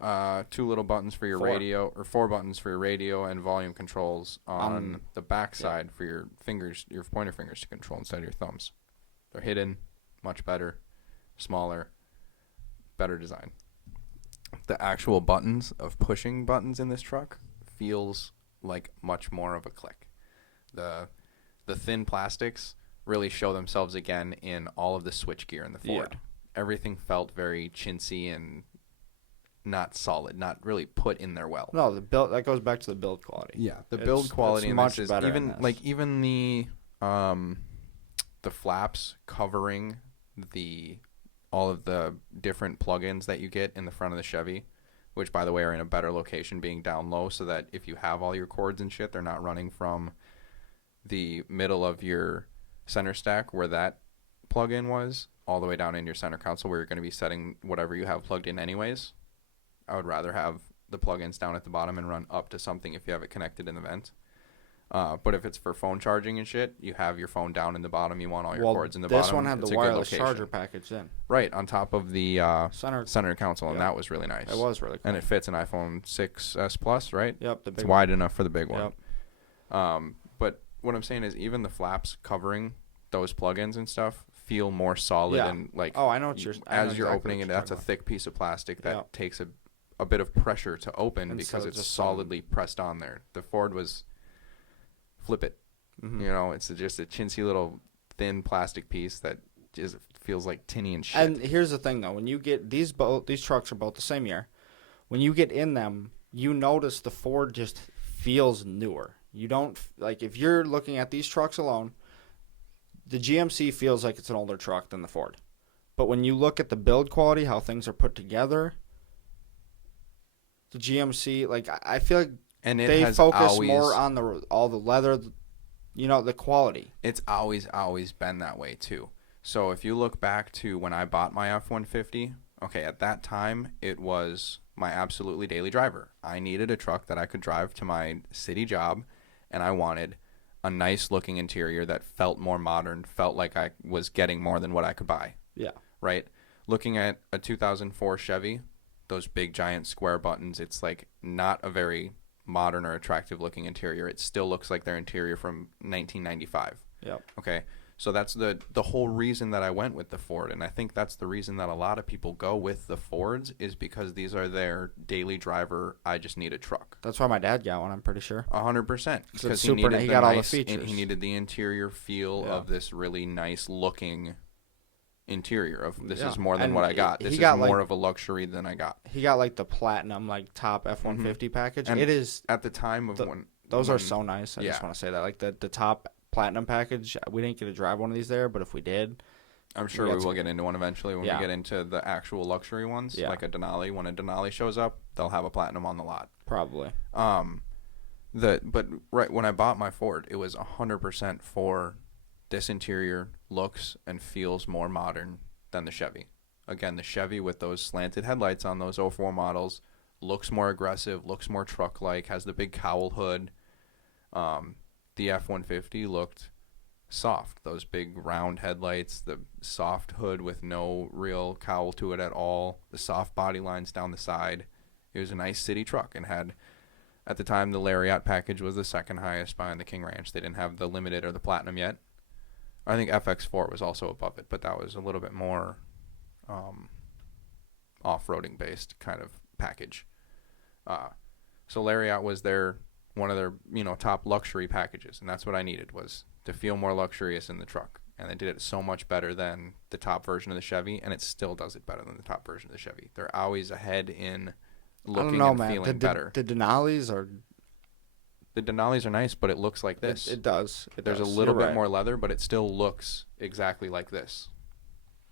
2 little buttons for your 4. radio, or 4 buttons for your radio and volume controls on the back side for your fingers, your pointer fingers to control instead of your thumbs. They're hidden, much better, smaller, better design. The actual buttons of pushing buttons in this truck feels like much more of a click. The thin plastics really show themselves again in all of the switch gear in the Ford. Yeah. Everything felt very chintzy and not solid, not really put in there well. No, the build, that goes back to the build quality. Yeah, the build quality in much this is better in even this. like even the flaps covering all of the different plugins that you get in the front of the Chevy, which by the way are in a better location, being down low, so that if you have all your cords and shit, they're not running from the middle of your center stack where that plug-in was all the way down in your center console where you're going to be setting whatever you have plugged in anyways. I would rather have the plugins down at the bottom and run up to something if you have it connected in the vent. But if it's for phone charging and shit, you have your phone down in the bottom. You want all your cords in the bottom. This one had It's the a good wireless location. charger package in. Right, on top of the center console, and Yeah. that was really nice. It was really cool. And it fits an iPhone 6s Plus, right? Yep, the big It's one. wide enough for the big one. Yep. But what I'm saying is even the flaps covering those plugins and stuff feel more solid and like. Oh, I know what you're. As you're opening it, that's a thick piece of plastic that takes a bit of pressure to open because it's solidly pressed on there. The Ford was flip it. Mm-hmm. You know, it's just a chintzy little thin plastic piece that just feels like tinny and shit. And here's the thing though, when you get these trucks are both the same year. When you get in them, you notice the Ford just feels newer. You don't like if you're looking at these trucks alone, the GMC feels like it's an older truck than the Ford. But when you look at the build quality, how things are put together, the GMC, like I feel like they focus more on all the leather, you know, the quality. It's always been that way too. So if you look back to when I bought my F-150, okay, at that time it was my absolutely daily driver. I needed a truck that I could drive to my city job, and I wanted a nice looking interior that felt more modern, felt like I was getting more than what I could buy. Yeah. Right? Looking at a 2004 Chevy, those big giant square buttons, it's like not a very modern or attractive looking interior. It still looks like their interior from 1995. Yep. Okay. So that's the whole reason that I went with the Ford, and I think that's the reason that a lot of people go with the Fords is because these are their daily driver. I just need a truck. That's why my dad got one. I'm pretty sure. 100%. Because he got all the features. And he needed the interior feel of this really nice looking interior. Of this is more than what I got. This is more of a luxury than I got. He got like the platinum, like top F-150 package. And it is at the time of when those are so nice. I just want to say that, like the top platinum package. We didn't get to drive one of these there, but if we did, I'm sure we will get into one eventually when we get into the actual luxury ones, like a Denali. When a Denali shows up, they'll have a platinum on the lot. Probably. But right when I bought my Ford, it was 100% for this interior looks and feels more modern than the Chevy. Again, the Chevy with those slanted headlights on those '04 models looks more aggressive, looks more truck-like, has the big cowl hood. The F-150 looked soft. Those big round headlights, the soft hood with no real cowl to it at all, the soft body lines down the side. It was a nice city truck and had, at the time, the Lariat package was the second highest behind the King Ranch. They didn't have the Limited or the Platinum yet. I think FX4 was also above it, but that was a little bit more off-roading based kind of package. So Lariat was one of their top luxury packages, and that's what I needed, was to feel more luxurious in the truck. And they did it so much better than the top version of the Chevy, and it still does it better than the top version of the Chevy. They're always ahead in looking and feeling better. The Denali's are... The Denali's are nice, but it looks like this. It does. There's a little bit more leather, but it still looks exactly like this.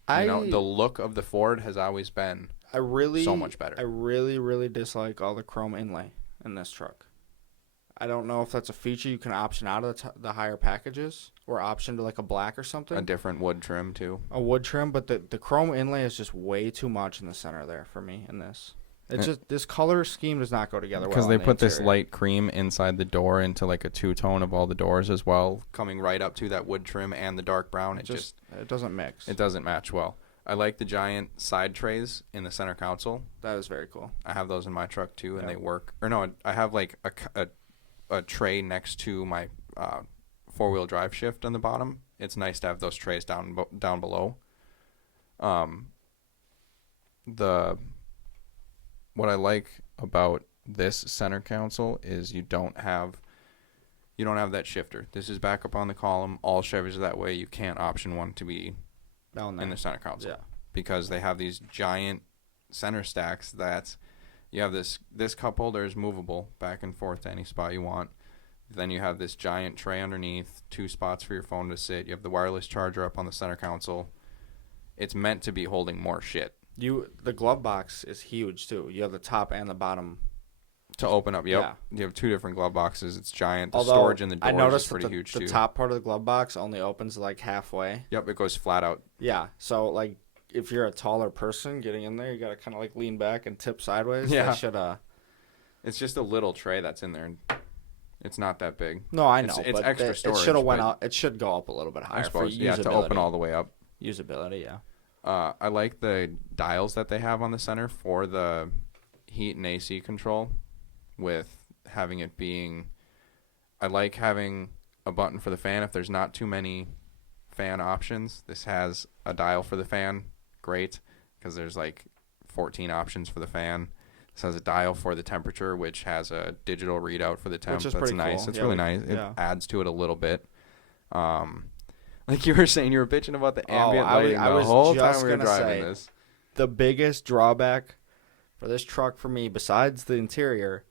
The look of the Ford has always been so much better. I really, really dislike all the chrome inlay in this truck. I don't know if that's a feature you can option out of the higher packages, or option to like a black or something. A different wood trim too. A wood trim, but the chrome inlay is just way too much in the center there for me in this. It's just, this color scheme does not go together well. Because they put this light cream inside the door into like a two-tone of all the doors as well, coming right up to that wood trim and the dark brown. It doesn't mix. It doesn't match well. I like the giant side trays in the center console. That is very cool. I have those in my truck too, and they work. Or no, I have like a tray next to my four-wheel drive shift on the bottom. It's nice to have those trays down below. What I like about this center console is you don't have that shifter. This is back up on the column. All Chevys are that way. You can't option one to be in the center console. Yeah. Because they have these giant center stacks that you have this cup holder is movable back and forth to any spot you want. Then you have this giant tray underneath, 2 spots for your phone to sit. You have the wireless charger up on the center console. It's meant to be holding more shit. The glove box is huge too. You have the top and the bottom to open up. Yep. Yeah. You have 2 different glove boxes. It's giant. The storage in the doors is pretty huge too. The top part of the glove box only opens like halfway. Yep, it goes flat out. Yeah. So like if you're a taller person getting in there, you got to kind of like lean back and tip sideways. Yeah. It's just a little tray that's in there, and it's not that big. No, I know. It's extra storage. It should have went out. It should go up a little bit higher. I suppose. For usability. To open all the way up. Usability, yeah. I like the dials that they have on the center for the heat and AC control, with having it being... I like having a button for the fan if there's not too many fan options. This has a dial for the fan. Great, because there's like 14 options for the fan. This has a dial for the temperature, which has a digital readout for the temp. Which is That's pretty nice. cool. It's really nice. It adds to it a little bit. Like you were saying, you were bitching about the ambient lighting the whole time we were driving this. The biggest drawback for this truck for me, besides the interior,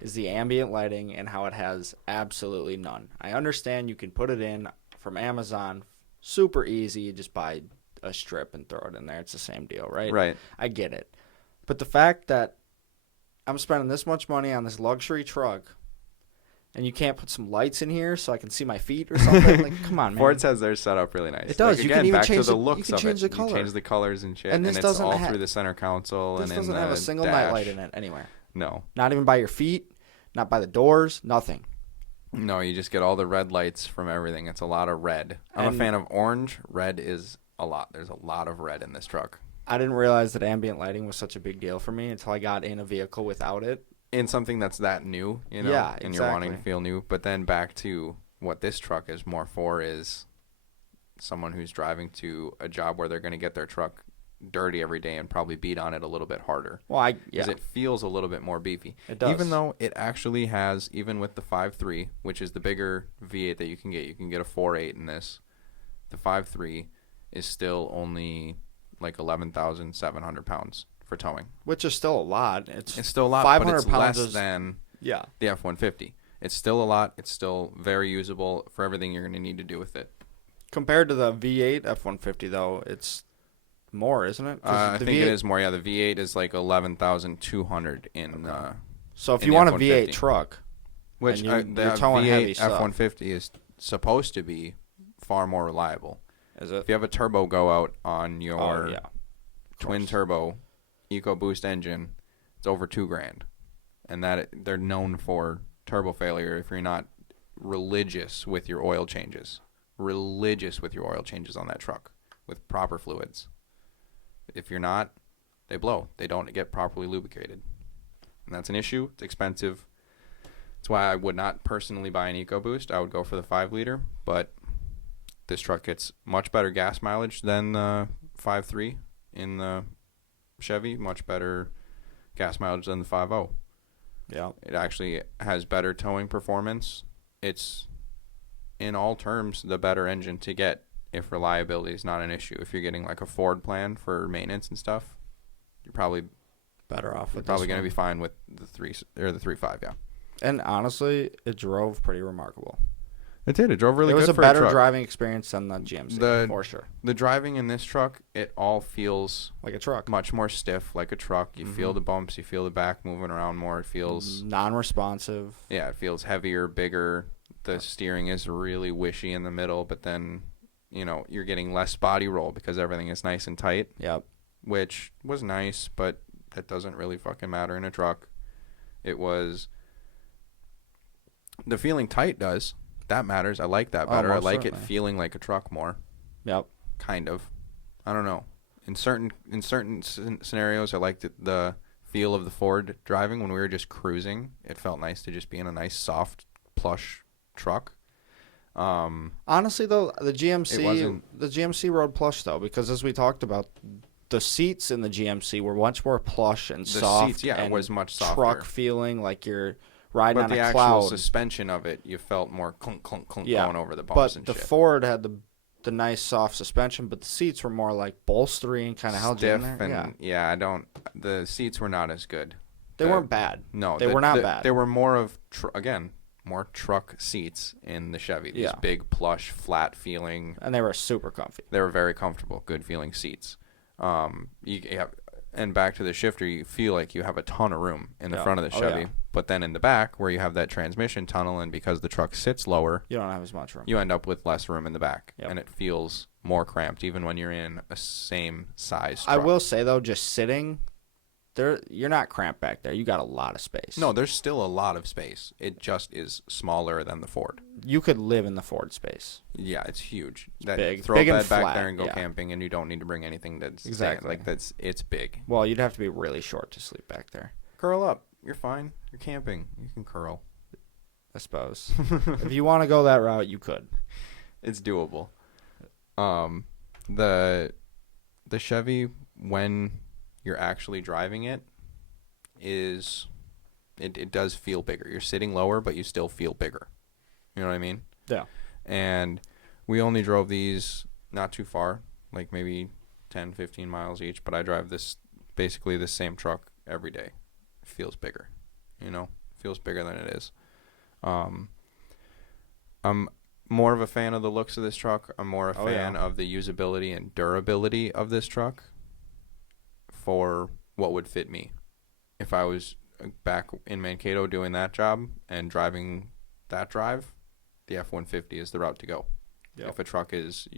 is the ambient lighting and how it has absolutely none. I understand you can put it in from Amazon, super easy. You just buy a strip and throw it in there. It's the same deal, right? Right. I get it. But the fact that I'm spending this much money on this luxury truck, and you can't put some lights in here so I can see my feet or something? Like, come on, man. Ford says they're set up really nice. It does. Like, you again, can even back change to the looks you can change of it. the color. You change the colors and shit, and it's all through the center console and in the This doesn't have a single dash. nightlight in it anywhere. No. Not even by your feet, not by the doors, nothing. No, you just get all the red lights from everything. It's a lot of red. I'm a fan of orange. Red is a lot. There's a lot of red in this truck. I didn't realize that ambient lighting was such a big deal for me until I got in a vehicle without it. In something that's that new, Yeah, exactly. And you're wanting to feel new. But then back to what this truck is more for is someone who's driving to a job where they're going to get their truck dirty every day and probably beat on it a little bit harder. Well, because it feels a little bit more beefy. It does. Even though it actually has, even with the 5.3, which is the bigger V8 that you can get a 4.8 in this. The 5.3 is still only like 11,700 pounds for towing. Which is still a lot. It's still a lot, 500 but it's pounds less than the F-150. It's still a lot. It's still very usable for everything you're going to need to do with it. Compared to the V8 F-150, though, it's more, isn't it? I think it is more. Yeah, the V8 is like 11,200 in. So if you want a V8 truck, Which And the you're towing heavy V8 stuff. F-150 is supposed to be far more reliable. Is it? If you have a turbo go out on your Oh, yeah. twin turbo EcoBoost engine, it's over $2,000, and they're known for turbo failure if you're not religious with your oil changes. Religious with your oil changes on that truck with proper fluids. If you're not, they blow. They don't get properly lubricated. And that's an issue. It's expensive. That's why I would not personally buy an EcoBoost. I would go for the 5-liter, but this truck gets much better gas mileage than the 5.3 in the Chevy. Much better gas mileage than the 5.0. Yeah. It actually has better towing performance. It's, in all terms, the better engine to get if reliability is not an issue. If you're getting like a Ford plan for maintenance and stuff, you're probably Better off with going this to be one. fine with the 3 or the 3.5. Yeah, And honestly, it drove pretty remarkable. it did. It drove really It was good a for better truck. driving experience than the GMC, for sure. The driving in this truck, it all feels Like a truck. much more stiff, like a truck. You feel Mhm. the bumps, you feel the back moving around more. It feels Non-responsive. yeah, it feels heavier, bigger. The steering is really wishy in the middle, but then, you're getting less body roll because everything is nice and tight, Yep. which was nice, but that doesn't really fucking matter in a truck. It was the feeling tight does. That matters. I like that Oh, better. I most like it certainly. feeling like a truck more, Yep. kind of. I don't know. In certain scenarios, I liked the feel of the Ford driving when we were just cruising. It felt nice to just be in a nice, soft, plush truck. Honestly, though, the wasn't- GMC rode plush though, because as we talked about, the seats in the GMC were much more plush and The soft. seats, yeah, it and was much softer. truck feeling, like you're riding But on the a actual cloud. suspension of it, you felt more clunk, clunk, clunk Yeah, going over the bumps But and the shit. Ford had the nice soft suspension, but the seats were more like bolstery and kind of held you in Stiff there. and Yeah, the seats were not as good. they weren't bad. No, They were not bad. They were more of more truck seats in the Chevy. These Yeah. big, plush, flat feeling. And they were super comfy. They were very comfortable, good feeling seats. And back to the shifter, you feel like you have a ton of room in the Yeah. front of the Oh, Chevy, yeah. but then in the back where you have that transmission tunnel, and because the truck sits lower, You don't have as much room. you end up with less room in the back, Yep. and it feels more cramped even when you're in a same size I truck. will say though, just sitting there, you're not cramped back there. You got a lot of space. No, there's still a lot of space. It just is smaller than the Ford. You could live in the Ford space. Yeah, it's huge. big. Throw Big a and bed back flat, there and go yeah. camping, and you don't need to bring anything that's Exactly. it's big. Well, you'd have to be really short to sleep back there, Curl up. You're fine. You're camping. You can curl. I suppose. If you want to go that route, you could. It's doable. The Chevy, when you're actually driving it, it does feel bigger. You're sitting lower, but you still feel bigger. You know what I mean? Yeah. And we only drove these not too far, like maybe 10, 15 miles each, but I drive basically the same truck every day. It feels bigger, feels bigger than it is. I'm more of a fan of the looks of this truck. I'm more a fan of the usability and durability of this truck for what would fit me. If I was back in Mankato doing that job and driving that drive, the F-150 is the route to go. Yep. If a truck is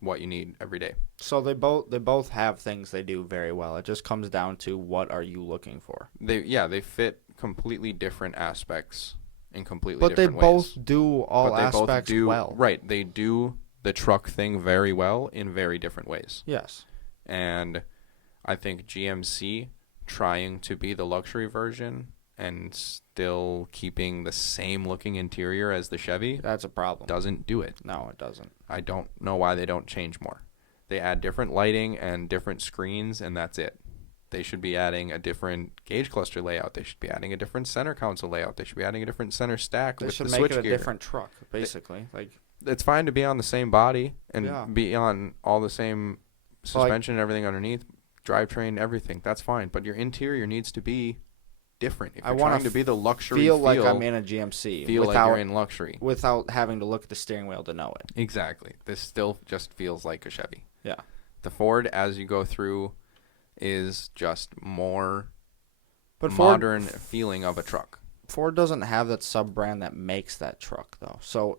what you need every day. So they both have things they do very well. It just comes down to what are you looking for. They fit completely different aspects in completely But they different ways. both do all But they both aspects do well. right. They do the truck thing very well in very different ways. Yes. And I think GMC trying to be the luxury version and still keeping the same looking interior as the Chevy That's a problem. doesn't do it. No, it doesn't. I don't know why they don't change more. They add different lighting and different screens, and that's it. They should be adding a different gauge cluster layout. They should be adding a different center console layout. They should be adding a different center stack They with should the make it a switchgear. different truck, basically. It's fine to be on the same body and Yeah. be on all the same suspension and everything underneath, drivetrain, everything. That's fine. But your interior needs to be different. If I you're wanna trying to be the luxury feel like I'm in a GMC feel like you're in luxury. without having to look at the steering wheel to know it. Exactly. This still just feels like a Chevy. Yeah. The Ford, as you go through, is just more But modern feeling of a truck. Ford doesn't have that sub brand that makes that truck though. So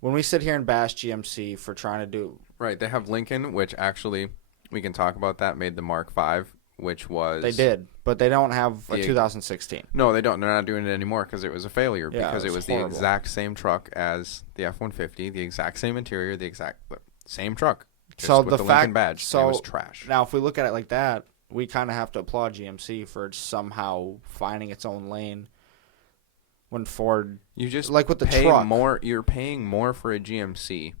when we sit here and bash GMC for trying to do Right, they have Lincoln, which actually we can talk about that. Made the Mark V, which was they did, but they don't have a 2016. No, they don't. They're not doing it anymore because it was a failure. Yeah, because it was horrible. the exact same truck as the F-150, the exact same interior, the exact same truck. Just So with the the fact, Lincoln badge, so it was trash. now if we look at it like that, we kind of have to applaud GMC for somehow finding its own lane. When Ford, You just like with the pay truck, more. You're paying more for a GMC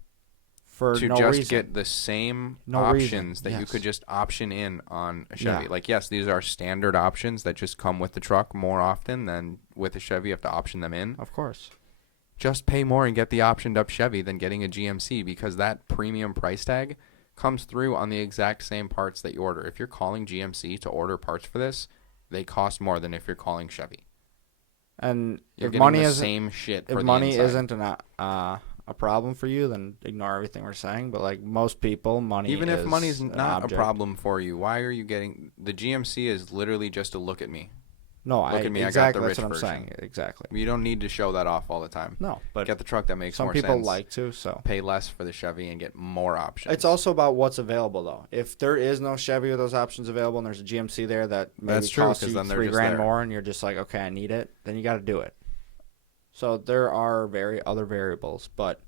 for to no just reason. get the same No options reason, that you yes. could just option in on a Chevy. Yeah. Like, yes, these are standard options that just come with the truck more often than with a Chevy. You have to option them in. Of course. Just pay more and get the optioned up Chevy than getting a GMC because that premium price tag comes through on the exact same parts that you order. If you're calling GMC to order parts for this, they cost more than if you're calling Chevy. And You're if getting money the isn't same shit for if the money inside. isn't a problem for you, then ignore everything we're saying. But like most people, money Even if is money's an not object. a problem for you, why are you getting the GMC? Is literally just to look at me. No, Look at me, I got exactly. the That's rich what I'm version. saying. Exactly. You don't need to show that off all the time. No, but Get the truck that makes some more people sense. like to. So Pay less for the Chevy and get more options. it's also about what's available, though. If there is no Chevy with those options available, and there's a GMC there that maybe That's true, costs 'cause you then they're $3 just grand there. more, and you're just like, okay, I need it, then you got to do it. So there are other variables, but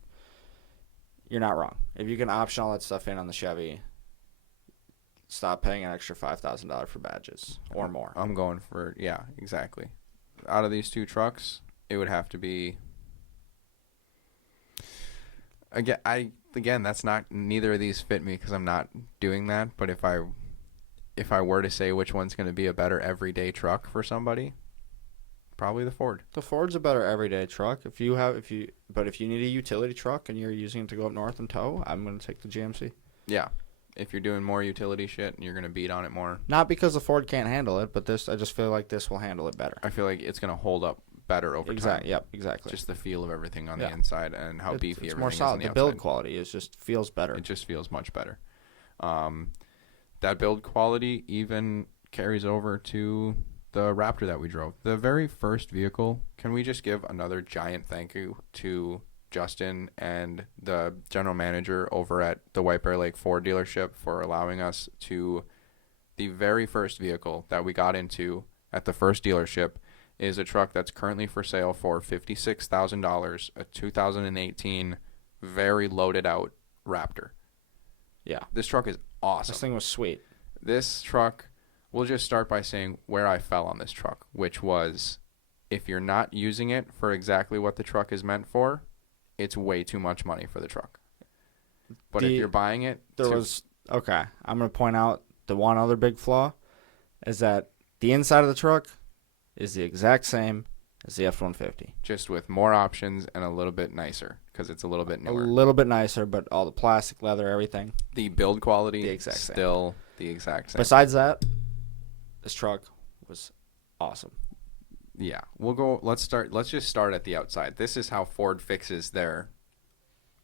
you're not wrong. If you can option all that stuff in on the Chevy, stop paying an extra $5,000 for badges or more. I'm going for exactly. Out of these two trucks, it would have to be. Again, that's not. Neither of these fit me because I'm not doing that. But if I were to say which one's going to be a better everyday truck for somebody, probably the Ford. The Ford's a better everyday truck. But if you need a utility truck and you're using it to go up north and tow, I'm going to take the GMC. Yeah, if you're doing more utility shit and you're going to beat on it more. Not because the Ford can't handle it, but I just feel like this will handle it better. I feel like it's going to hold up better over time. Yep, exactly. Just the feel of everything on Yeah. the inside and how beefy it's everything more is solid. on the The outside. build quality just feels better. It just feels much better. That build quality even carries over to the Raptor that we drove. The very first vehicle, can we just give another giant thank you to Justin and the general manager over at the White Bear Lake Ford dealership for allowing us to, the very first vehicle that we got into at the first dealership is a truck that's currently for sale for $56,000, a 2018 very loaded out Raptor. Yeah. This truck is awesome. This thing was sweet. This truck, we'll just start by saying where I fell on this truck, which was if you're not using it for exactly what the truck is meant for, it's way too much money for the truck. But if you're buying it, okay. I'm going to point out the one other big flaw is that the inside of the truck is the exact same as the F-150. just with more options and a little bit nicer because it's a little bit A newer. little bit nicer, but all the plastic, leather, everything. The build quality, The exact same. still the exact same. Besides that, this truck was awesome. Yeah, let's just start at the outside. This is how Ford fixes their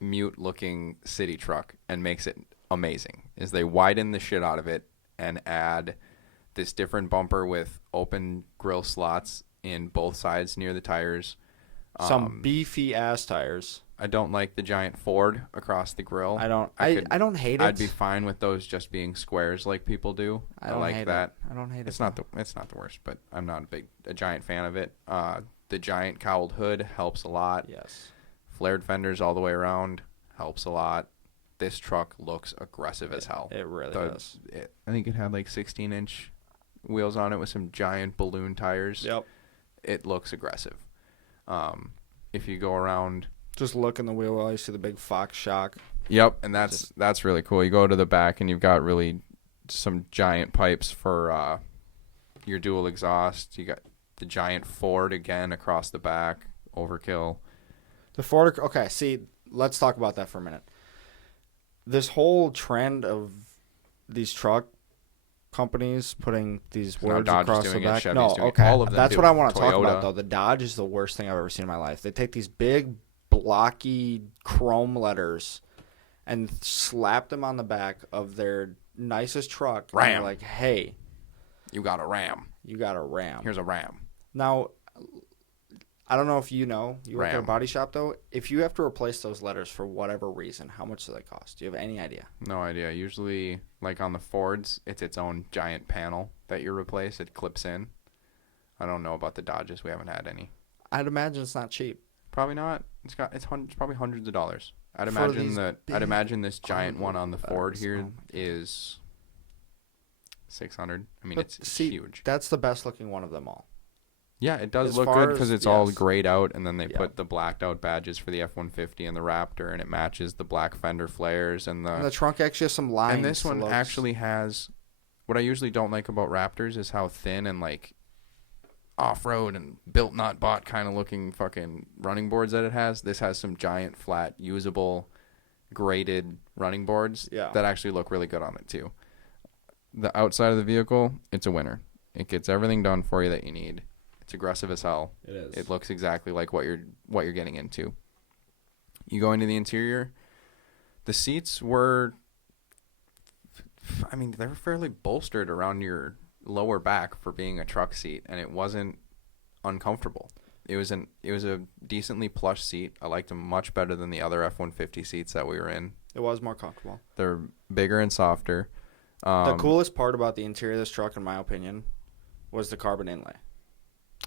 mute looking city truck and makes it amazing. Is they widen the shit out of it and add this different bumper with open grill slots in both sides near the tires. Some beefy ass tires. I don't like the giant Ford across the grill. I don't hate it. I'd be fine with those just being squares like people do. I don't like hate that. it. I don't hate It's it. not the worst, but I'm not a giant fan of it. The giant cowled hood helps a lot. Yes. Flared fenders all the way around helps a lot. This truck looks aggressive as hell. It really does. I think it had like 16-inch wheels on it with some giant balloon tires. Yep. It looks aggressive. If you go around. Just look in the wheel well, you see the big Fox shock. Yep, and that's really cool. You go to the back and you've got really some giant pipes for your dual exhaust. You got the giant Ford again across the back. Overkill. The Ford. Okay, see, let's talk about that for a minute. This whole trend of these truck companies putting these words Dodge is across doing the it, back. Chevy's No, doing it. okay, All of them that's do what I it. want to talk Toyota. about though. The Dodge is the worst thing I've ever seen in my life. They take these big blocky chrome letters and slap them on the back of their nicest truck. Ram. And they're like, hey, You got a Ram. you got a Ram. Here's a Ram. Now, I don't know if you know. You work at a Ram. body shop, though. If you have to replace those letters for whatever reason, how much do they cost? Do you have any idea? No idea. Usually, like on the Fords, it's its own giant panel that you replace. It clips in. I don't know about the Dodges. We haven't had any. I'd imagine it's not cheap. Probably not. It's probably hundreds of dollars. I'd For imagine these I'd imagine this giant one on the Ford letters. here Oh is 600. I mean, But it's see, huge. That's the best looking one of them all. Yeah, it does as look far good because as- it's all yes. grayed out, and then they Yep. put the blacked out badges for the F-150 and the Raptor, and it matches the black fender flares and And the trunk actually has some lines. And this that one looks- actually has what I usually don't like about Raptors is how thin and like off-road and built not bought kind of looking fucking running boards that it has. This has some giant flat usable graded running boards Yeah. that actually look really good on it too. The outside of the vehicle, it's a winner. It gets everything done for you that you need. It's aggressive as hell. It is. It looks exactly like what you're getting into. You go into the interior, the seats were, I mean, they were fairly bolstered around your lower back for being a truck seat, and it wasn't uncomfortable. It was a decently plush seat. I liked them much better than the other F-150 seats that we were in. It was more comfortable. They're bigger and softer. The coolest part about the interior of this truck, in my opinion, was the carbon inlay.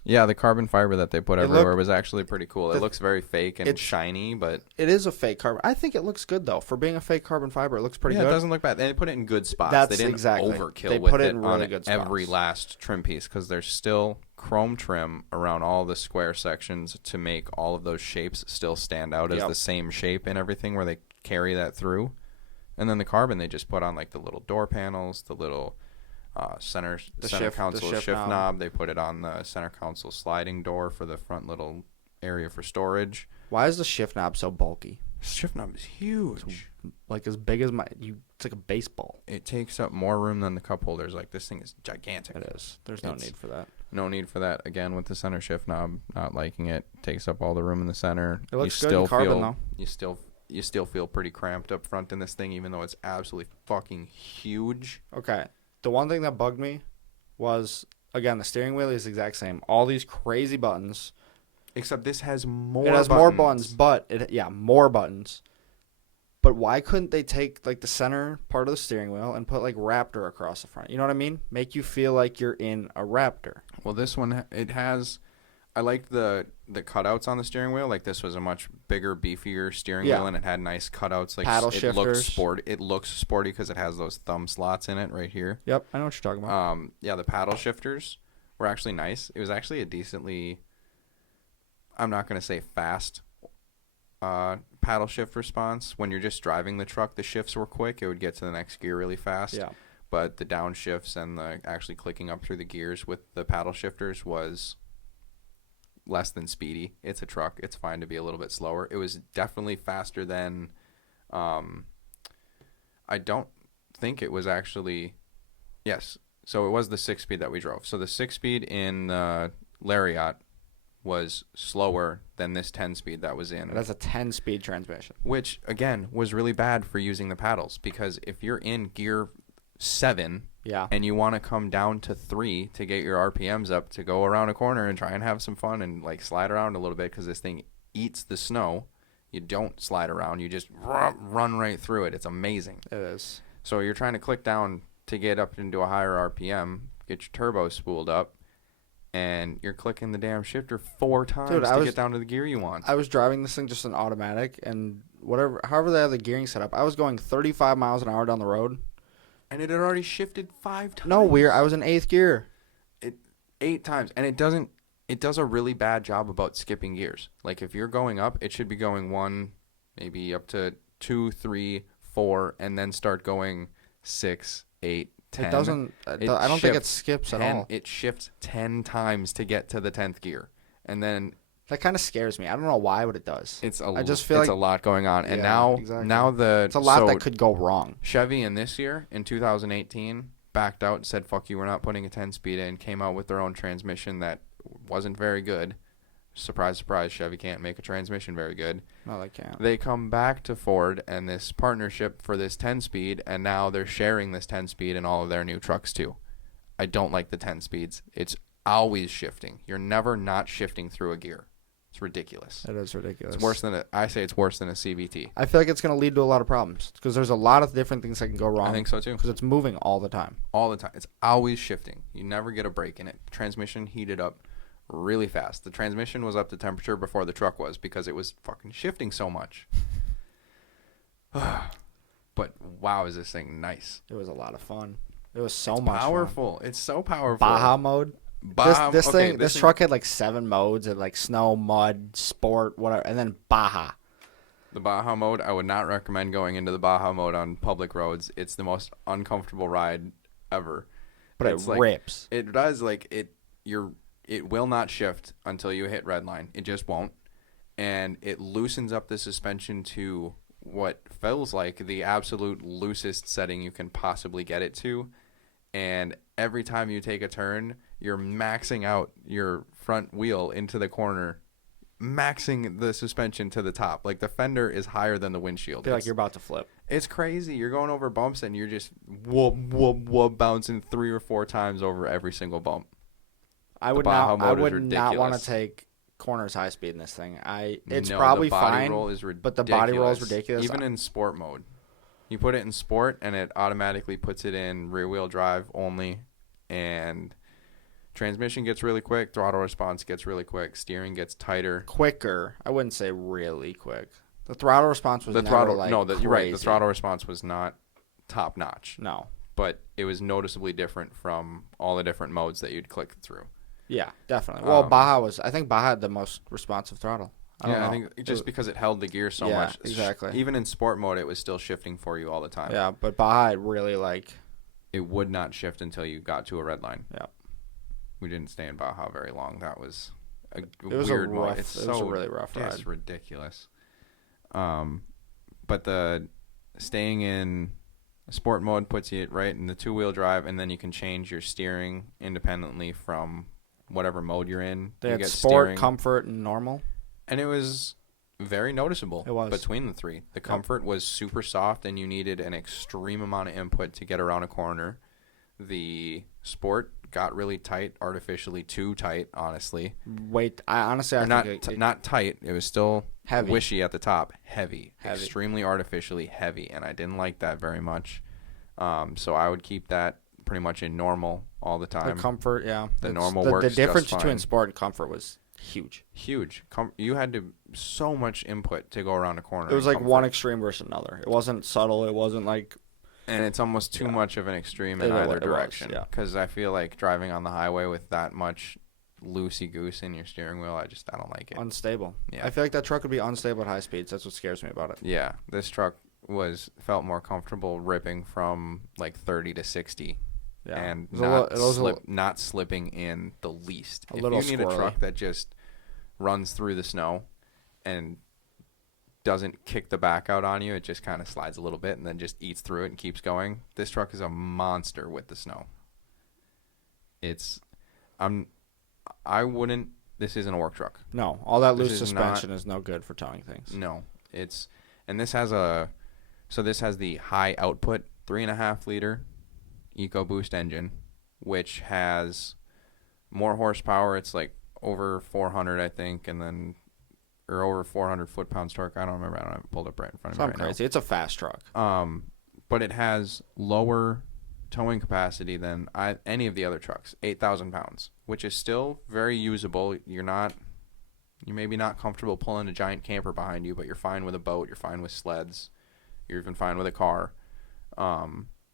Yeah, the carbon fiber that they put It everywhere looked- was actually pretty cool. It the- looks very fake and it's- shiny, but It is a fake carbon. I think it looks good, though. For being a fake carbon fiber, it looks pretty yeah, good. it doesn't look bad. They put it in good spots. That's they didn't exactly. overkill They with put it it in on really good every spots. last trim piece because there's still chrome trim around all the square sections to make all of those shapes still stand out as Yep. the same shape and everything where they carry that through. And then the carbon they just put on like the little door panels, the little center console shift shift knob. knob. They put it on the center console sliding door for the front little area for storage. Why is the shift knob so bulky? Shift knob is huge. Like as big as it's like a baseball. It takes up more room than the cup holders. Like this thing is gigantic. It is. There's no It's- need for that. No need for that. Again, with the center shift knob, not liking it. Takes up all the room in the center. It looks you good in still carbon, feel, though. You still feel pretty cramped up front in this thing, even though it's absolutely fucking huge. Okay. The one thing that bugged me was, again, the steering wheel is the exact same. All these crazy buttons. Except this has more. It has more buttons, but more buttons. But why couldn't they take like the center part of the steering wheel and put like Raptor across the front? You know what I mean? Make you feel like you're in a Raptor. Well, this one it has. I liked the cutouts on the steering wheel. Like this was a much bigger, beefier steering Yeah. wheel, and it had nice cutouts. Like Paddle it shifters. looks sport. It looks sporty because it has those thumb slots in it right here. Yep, I know what you're talking about. Yeah, the paddle shifters were actually nice. It was actually a decently, I'm not going to say fast paddle shift response. When you're just driving the truck, the shifts were quick. It would get to the next gear really fast. Yeah. But the downshifts and the actually clicking up through the gears with the paddle shifters was less than speedy. It's a truck. It's fine to be a little bit slower. It was definitely faster than, I don't think it was actually, yes. So it was the 6-speed that we drove. So the 6-speed in the Lariat was slower than this 10-speed that was in. That's a 10-speed transmission. Which, again, was really bad for using the paddles. Because if you're in gear 7 Yeah. and you want to come down to 3 to get your RPMs up to go around a corner and try and have some fun and like slide around a little bit because this thing eats the snow, you don't slide around. You just run right through it. It's amazing. It is. So you're trying to click down to get up into a higher RPM, get your turbo spooled up, and you're clicking the damn shifter 4 times Dude, to get down to the gear you want. I was driving this thing just an automatic, and however they have the gearing set up, I was going 35 miles an hour down the road. And it had already shifted 5 times. No, I was in 8th gear. 8 times. And it does a really bad job about skipping gears. Like if you're going up, it should be going 1, maybe up to 2, 3, 4, and then start going 6, 8, 10. It doesn't. I don't think it skips at all. It shifts 10 times to get to the 10th gear. And then That kind of scares me. I don't know why, but it does. I just feel it's like a lot going on. And Yeah, exactly. now it's a lot that could go wrong. Chevy in this year, in 2018, backed out and said, fuck you, we're not putting a 10-speed in, came out with their own transmission that wasn't very good. Surprise, surprise, Chevy can't make a transmission very good. No, they can't. They come back to Ford and this partnership for this 10-speed, and now they're sharing this 10-speed in all of their new trucks too. I don't like the 10 speeds. It's always shifting. You're never not shifting through a gear. It's ridiculous. It is ridiculous. It's worse than I say it's worse than a CVT. I feel like it's going to lead to a lot of problems because there's a lot of different things that can go wrong. I think so too. Because it's moving all the time. All the time. It's always shifting. You never get a break in it. The transmission heated up really fast. The transmission was up to temperature before the truck was because it was fucking shifting so much. But wow, is this thing nice. It was a lot of fun. It was so much powerful. fun. It's so powerful. Baja mode. This truck had like 7 modes. It had like snow, mud, sport, whatever, and then Baja. The Baja mode, I would not recommend going into the Baja mode on public roads. It's the most uncomfortable ride ever. But it's it rips. It does it will not shift until you hit red line. It just won't. And it loosens up the suspension to what feels like the absolute loosest setting you can possibly get it to. And every time you take a turn, you're maxing out your front wheel into the corner, maxing the suspension to the top. Like the fender is higher than the windshield. I feel like you're about to flip. It's crazy. You're going over bumps and you're just whoop, whoop, whoop, bouncing 3 or 4 times over every single bump. I would not want to take corners high speed in this thing. It's probably fine, but the body roll is ridiculous. Even in sport mode. You put it in sport and it automatically puts it in rear wheel drive only, and transmission gets really quick, throttle response gets really quick, steering gets tighter. Quicker. I wouldn't say really quick. The throttle response was you're right. The crazy. throttle response was not top notch. No. But it was noticeably different from all the different modes that you'd click through. Yeah, definitely. Well, I think Baja had the most responsive throttle. I think because it held the gear so much. Exactly. Even in sport mode, it was still shifting for you all the time. Yeah, but Baja really it would not shift until you got to a red line. Yeah. We didn't stay in Baja very long. That was a weird mode. It was a really rough ride. It's ridiculous. But the staying in sport mode puts you right in the 2-wheel drive, and then you can change your steering independently from whatever mode you're in. They you had get sport, steering. comfort, and normal. And it was very noticeable between the 3. The comfort was super soft, and you needed an extreme amount of input to get around a corner. The sport got really tight, artificially too tight, honestly. Wait, I think not tight. It was still heavy. Wishy at the top. Heavy. Extremely artificially heavy, and I didn't like that very much. So I would keep that pretty much in normal all the time. The comfort, yeah. The normal works. The difference just between fine. sport and comfort was huge. You had so much input to go around a corner. It was like one extreme versus another. It wasn't subtle. It wasn't like. And it's almost too much of an extreme in either direction. Because I feel like driving on the highway with that much loosey-goose in your steering wheel, I don't like it. Unstable. Yeah. I feel like that truck would be unstable at high speeds. That's what scares me about it. Yeah. This truck felt more comfortable ripping from like 30 to 60. Yeah. And not slipping in the least. If you need a truck that just runs through the snow and doesn't kick the back out on you, it just kind of slides a little bit and then just eats through it and keeps going. This truck is a monster with the snow. This isn't a work truck. No, all that loose suspension is no good for towing things. No, this has the high output 3.5 liter EcoBoost engine, which has more horsepower. It's like over 400, I think, or over 400 foot-pounds torque. I don't remember. I don't have it pulled up right in front of me right crazy. Now. It's a fast truck. But it has lower towing capacity than any of the other trucks, 8,000 pounds, which is still very usable. You're maybe not comfortable pulling a giant camper behind you, but you're fine with a boat. You're fine with sleds. You're even fine with a car.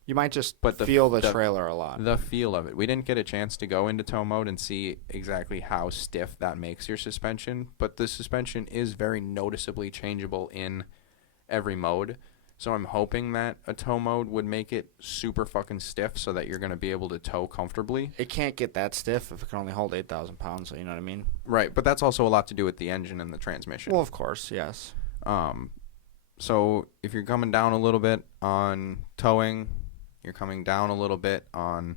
You might just feel the trailer a lot. The feel of it. We didn't get a chance to go into tow mode and see exactly how stiff that makes your suspension, but the suspension is very noticeably changeable in every mode. So I'm hoping that a tow mode would make it super fucking stiff so that you're going to be able to tow comfortably. It can't get that stiff if it can only hold 8,000 pounds, so you know what I mean? Right, but that's also a lot to do with the engine and the transmission. Well, of course, yes. So if you're coming down a little bit on towing, you're coming down a little bit on...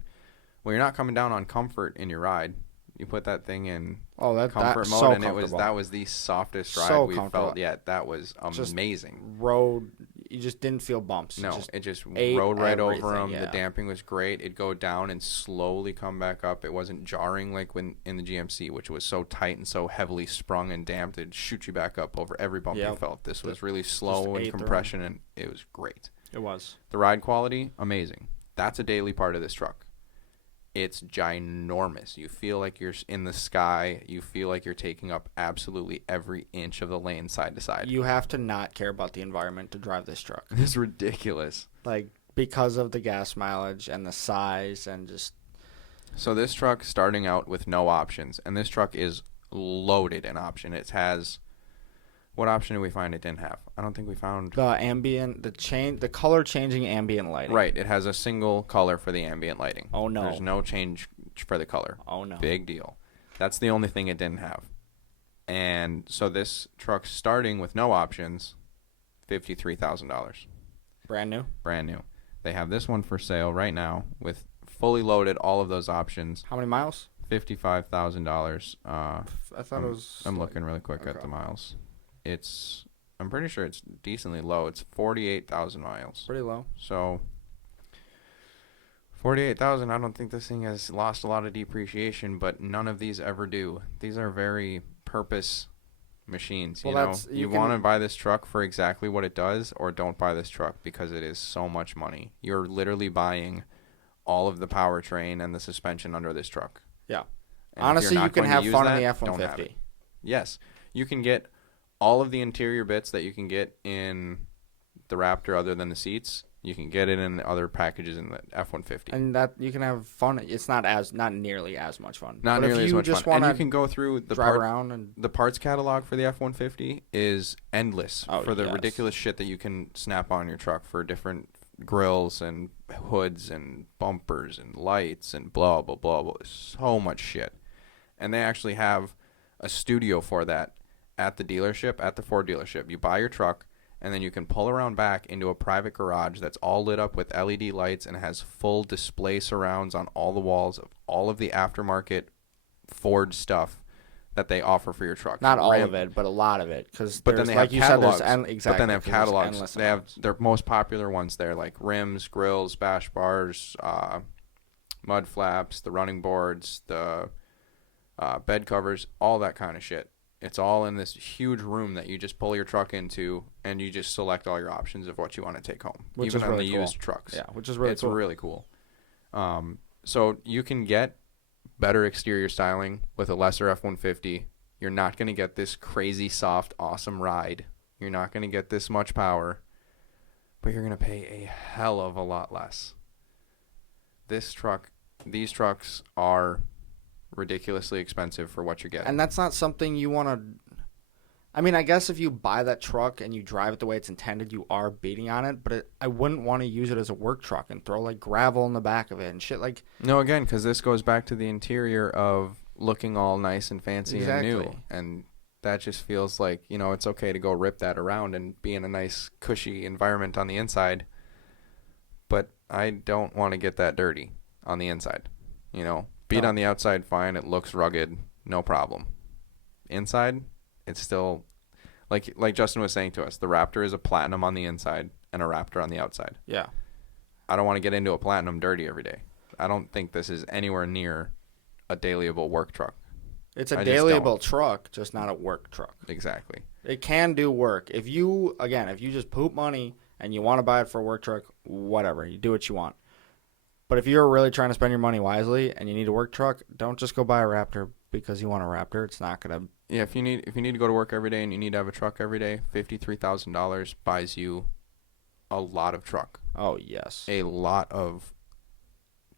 Well, you're not coming down on comfort in your ride. You put that thing in comfort mode, so and that was the softest ride we've felt yet. That was amazing. Road, you just didn't feel bumps. No, it just ate rode right over everything, them. yeah. The damping was great. It'd go down and slowly come back up. It wasn't jarring like when in the GMC, which was so tight and so heavily sprung and damped, it'd shoot you back up over every bump you felt. This was really slow in compression, and it was great. It was. The ride quality, amazing. That's a daily part of this truck. It's ginormous. You feel like you're in the sky. You feel like you're taking up absolutely every inch of the lane side to side. You have to not care about the environment to drive this truck. It's ridiculous. Like, because of the gas mileage and the size and just... So this truck starting out with no options, and this truck is loaded in option. It has... What option did we find it didn't have? I don't think we found... The ambient, the color changing ambient lighting. Right. It has a single color for the ambient lighting. Oh, no. There's no change for the color. Oh, no. Big deal. That's the only thing it didn't have. And so this truck starting with no options, $53,000. Brand new? Brand new. They have this one for sale right now with fully loaded all of those options. How many miles? $55,000. I thought it was... I'm looking really quick at the miles. I'm pretty sure it's decently low. It's 48,000 miles. Pretty low. So 48,000, I don't think this thing has lost a lot of depreciation, but none of these ever do. These are very purpose machines. You want to buy this truck for exactly what it does, or don't buy this truck because it is so much money. You're literally buying all of the powertrain and the suspension under this truck. Yeah. And honestly, you can have fun in the F-150. Yes. You can get all of the interior bits that you can get in the Raptor other than the seats. You can get it in other packages in the F-150. And that you can have fun. It's not nearly as much fun. Not but nearly if you as much just fun. And wanna you can go through the drive around and the parts catalog for the F-150 is endless for the ridiculous shit that you can snap on your truck for different grills and hoods and bumpers and lights and blah, blah, blah, blah. So much shit. And they actually have a studio for that at the dealership, at the Ford dealership. You buy your truck, and then you can pull around back into a private garage that's all lit up with LED lights and has full display surrounds on all the walls of all of the aftermarket Ford stuff that they offer for your truck. Not all of it, but a lot of it. But then they have catalogs. But then they have catalogs. Endless they have their most popular ones there, like rims, grills, bash bars, mud flaps, the running boards, the bed covers, all that kind of shit. It's all in this huge room that you just pull your truck into, and you just select all your options of what you want to take home, which even is on really the cool. used trucks. Yeah, which is really cool. It's really cool. So you can get better exterior styling with a lesser F-150. You're not going to get this crazy, soft, awesome ride. You're not going to get this much power, but you're going to pay a hell of a lot less. These trucks are ridiculously expensive for what you're getting. And that's not something you want to... I mean, I guess if you buy that truck and you drive it the way it's intended, you are beating on it, but I wouldn't want to use it as a work truck and throw, like, gravel in the back of it and shit. Like, no, again, because this goes back to the interior of looking all nice and fancy and new. And that just feels like, it's okay to go rip that around and be in a nice, cushy environment on the inside. But I don't want to get that dirty on the inside, Beat on the outside, fine. It looks rugged, no problem. Inside, it's still like Justin was saying to us. The Raptor is a Platinum on the inside and a Raptor on the outside. Yeah. I don't want to get into a Platinum dirty every day. I don't think this is anywhere near a dailyable work truck. It's a dailyable truck, just not a work truck. Exactly. It can do work. If you just poop money and you want to buy it for a work truck, whatever. You do what you want. But if you're really trying to spend your money wisely and you need a work truck, don't just go buy a Raptor because you want a Raptor. It's not gonna. Yeah, if you need to go to work every day and you need to have a truck every day, $53,000 buys you a lot of truck. Oh yes. A lot of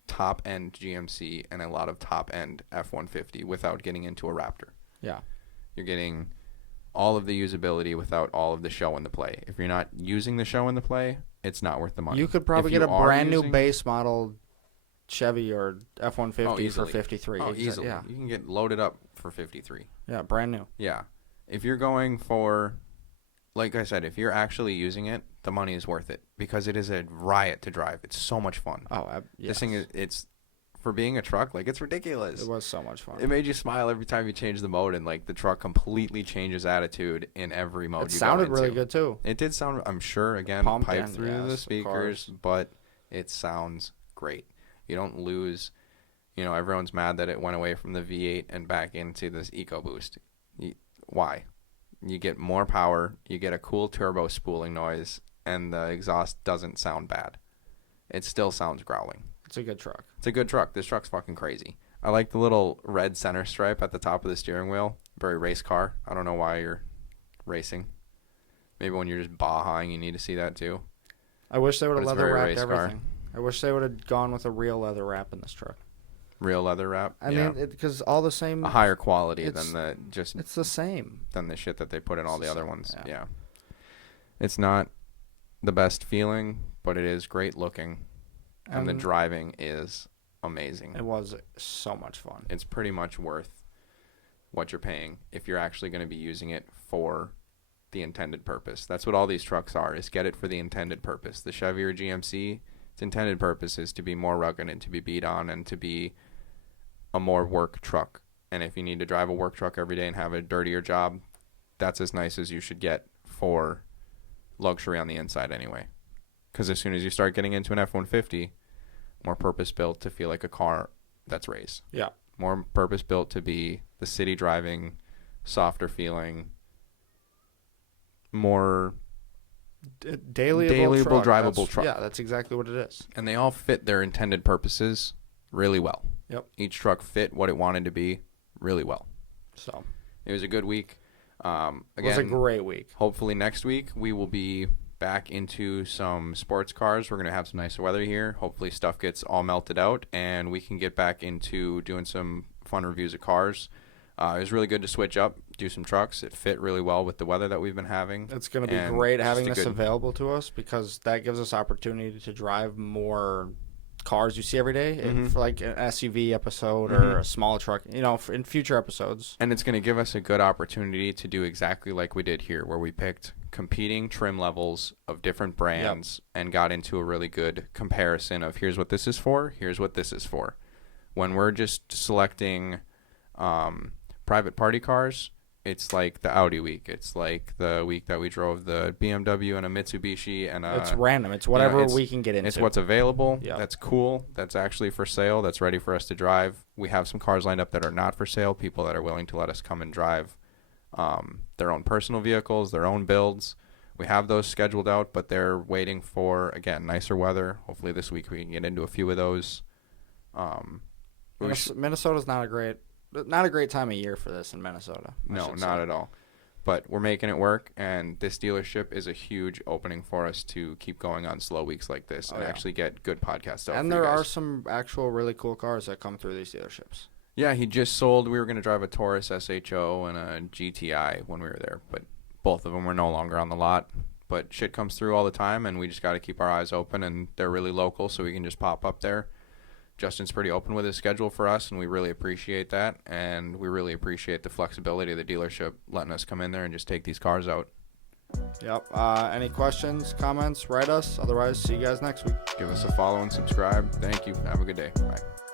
top end GMC and a lot of top end F-150 without getting into a Raptor. Yeah. You're getting all of the usability without all of the show and the play. If you're not using the show and the play, it's not worth the money. You could probably get a brand new base model Chevy or F-150 for 53. Oh, easily. Yeah. You can get loaded up for 53. Yeah, brand new. Yeah. If you're going for, like I said, if you're actually using it, the money is worth it because it is a riot to drive. It's so much fun. Oh, yes. This thing is, it's for being a truck, like, it's ridiculous. It was so much fun. It made you smile every time you change the mode, and like the truck completely changes attitude in every mode. It you sounded go into. really good too. It did sound, I'm sure, again, Pumped piped in, through yes, the of speakers, course. but it sounds great. You don't lose. Everyone's mad that it went away from the V8 and back into this EcoBoost. Why? You get more power, you get a cool turbo spooling noise, and the exhaust doesn't sound bad. It still sounds growling. It's a good truck. It's a good truck. This truck's fucking crazy. I like the little red center stripe at the top of the steering wheel. Very race car. I don't know why you're racing. Maybe when you're just bajaing, you need to see that too. I wish they would have But it's leather very wrapped race car. everything. I wish they would have gone with a real leather wrap in this truck. Real leather wrap. I yeah. mean, because all the same. A higher quality it's- than It's the same. the shit that they put in all the other ones. Yeah. Yeah. It's not the best feeling, but it is great looking, and the driving is amazing. It was so much fun. It's pretty much worth what you're paying if you're actually going to be using it for the intended purpose. That's what all these trucks are, is get it for the intended purpose. The Chevy or GMC, its intended purpose is to be more rugged and to be beat on and to be a more work truck. And if you need to drive a work truck every day and have a dirtier job, that's as nice as you should get for luxury on the inside anyway. Because as soon as you start getting into an F-150, more purpose-built to feel like a car that's raced. Yeah. More purpose-built to be the city driving, softer feeling, more Dailyable drivable truck. Yeah, that's exactly what it is. And they all fit their intended purposes really well. Yep. Each truck fit what it wanted to be really well. So It was a good week. Again, it was a great week. hopefully next week we will be back into some sports cars. We're going to have some nicer weather here. Hopefully stuff gets all melted out and we can get back into doing some fun reviews of cars. It was really good to switch up, do some trucks. It fit really well with the weather that we've been having. It's going to be And great just having a this good- available to us because that gives us opportunity to drive more cars you see every day, Mhm. for like an SUV episode Mhm. or a small truck, in future episodes. And it's going to give us a good opportunity to do exactly like we did here, where we picked competing trim levels of different brands and got into a really good comparison of here's what this is for, here's what this is for. When we're just selecting private party cars, it's like the Audi week. It's like the week that we drove the BMW and a Mitsubishi and a... It's random. It's whatever it's- we can get into. It's what's available. Yep. That's cool. That's actually for sale. That's ready for us to drive. We have some cars lined up that are not for sale. People that are willing to let us come and drive their own personal vehicles, their own builds. We have those scheduled out, but they're waiting for, again, nicer weather. Hopefully this week we can get into a few of those. Minnesota's not a great time of year for this in Minnesota. No, not at all. But we're making it work, and this dealership is a huge opening for us to keep going on slow weeks like this and actually get good podcasts out. And for there you guys. are some actual really cool cars that come through these dealerships. Yeah, he just sold. We were going to drive a Taurus SHO and a GTI when we were there, but both of them were no longer on the lot. But shit comes through all the time, and we just got to keep our eyes open, and they're really local, so we can just pop up there. Justin's pretty open with his schedule for us, and we really appreciate that, and we really appreciate the flexibility of the dealership letting us come in there and just take these cars out. Yep. Any questions, comments, write us. Otherwise, see you guys next week. Give us a follow and subscribe. Thank you. Have a good day. Bye.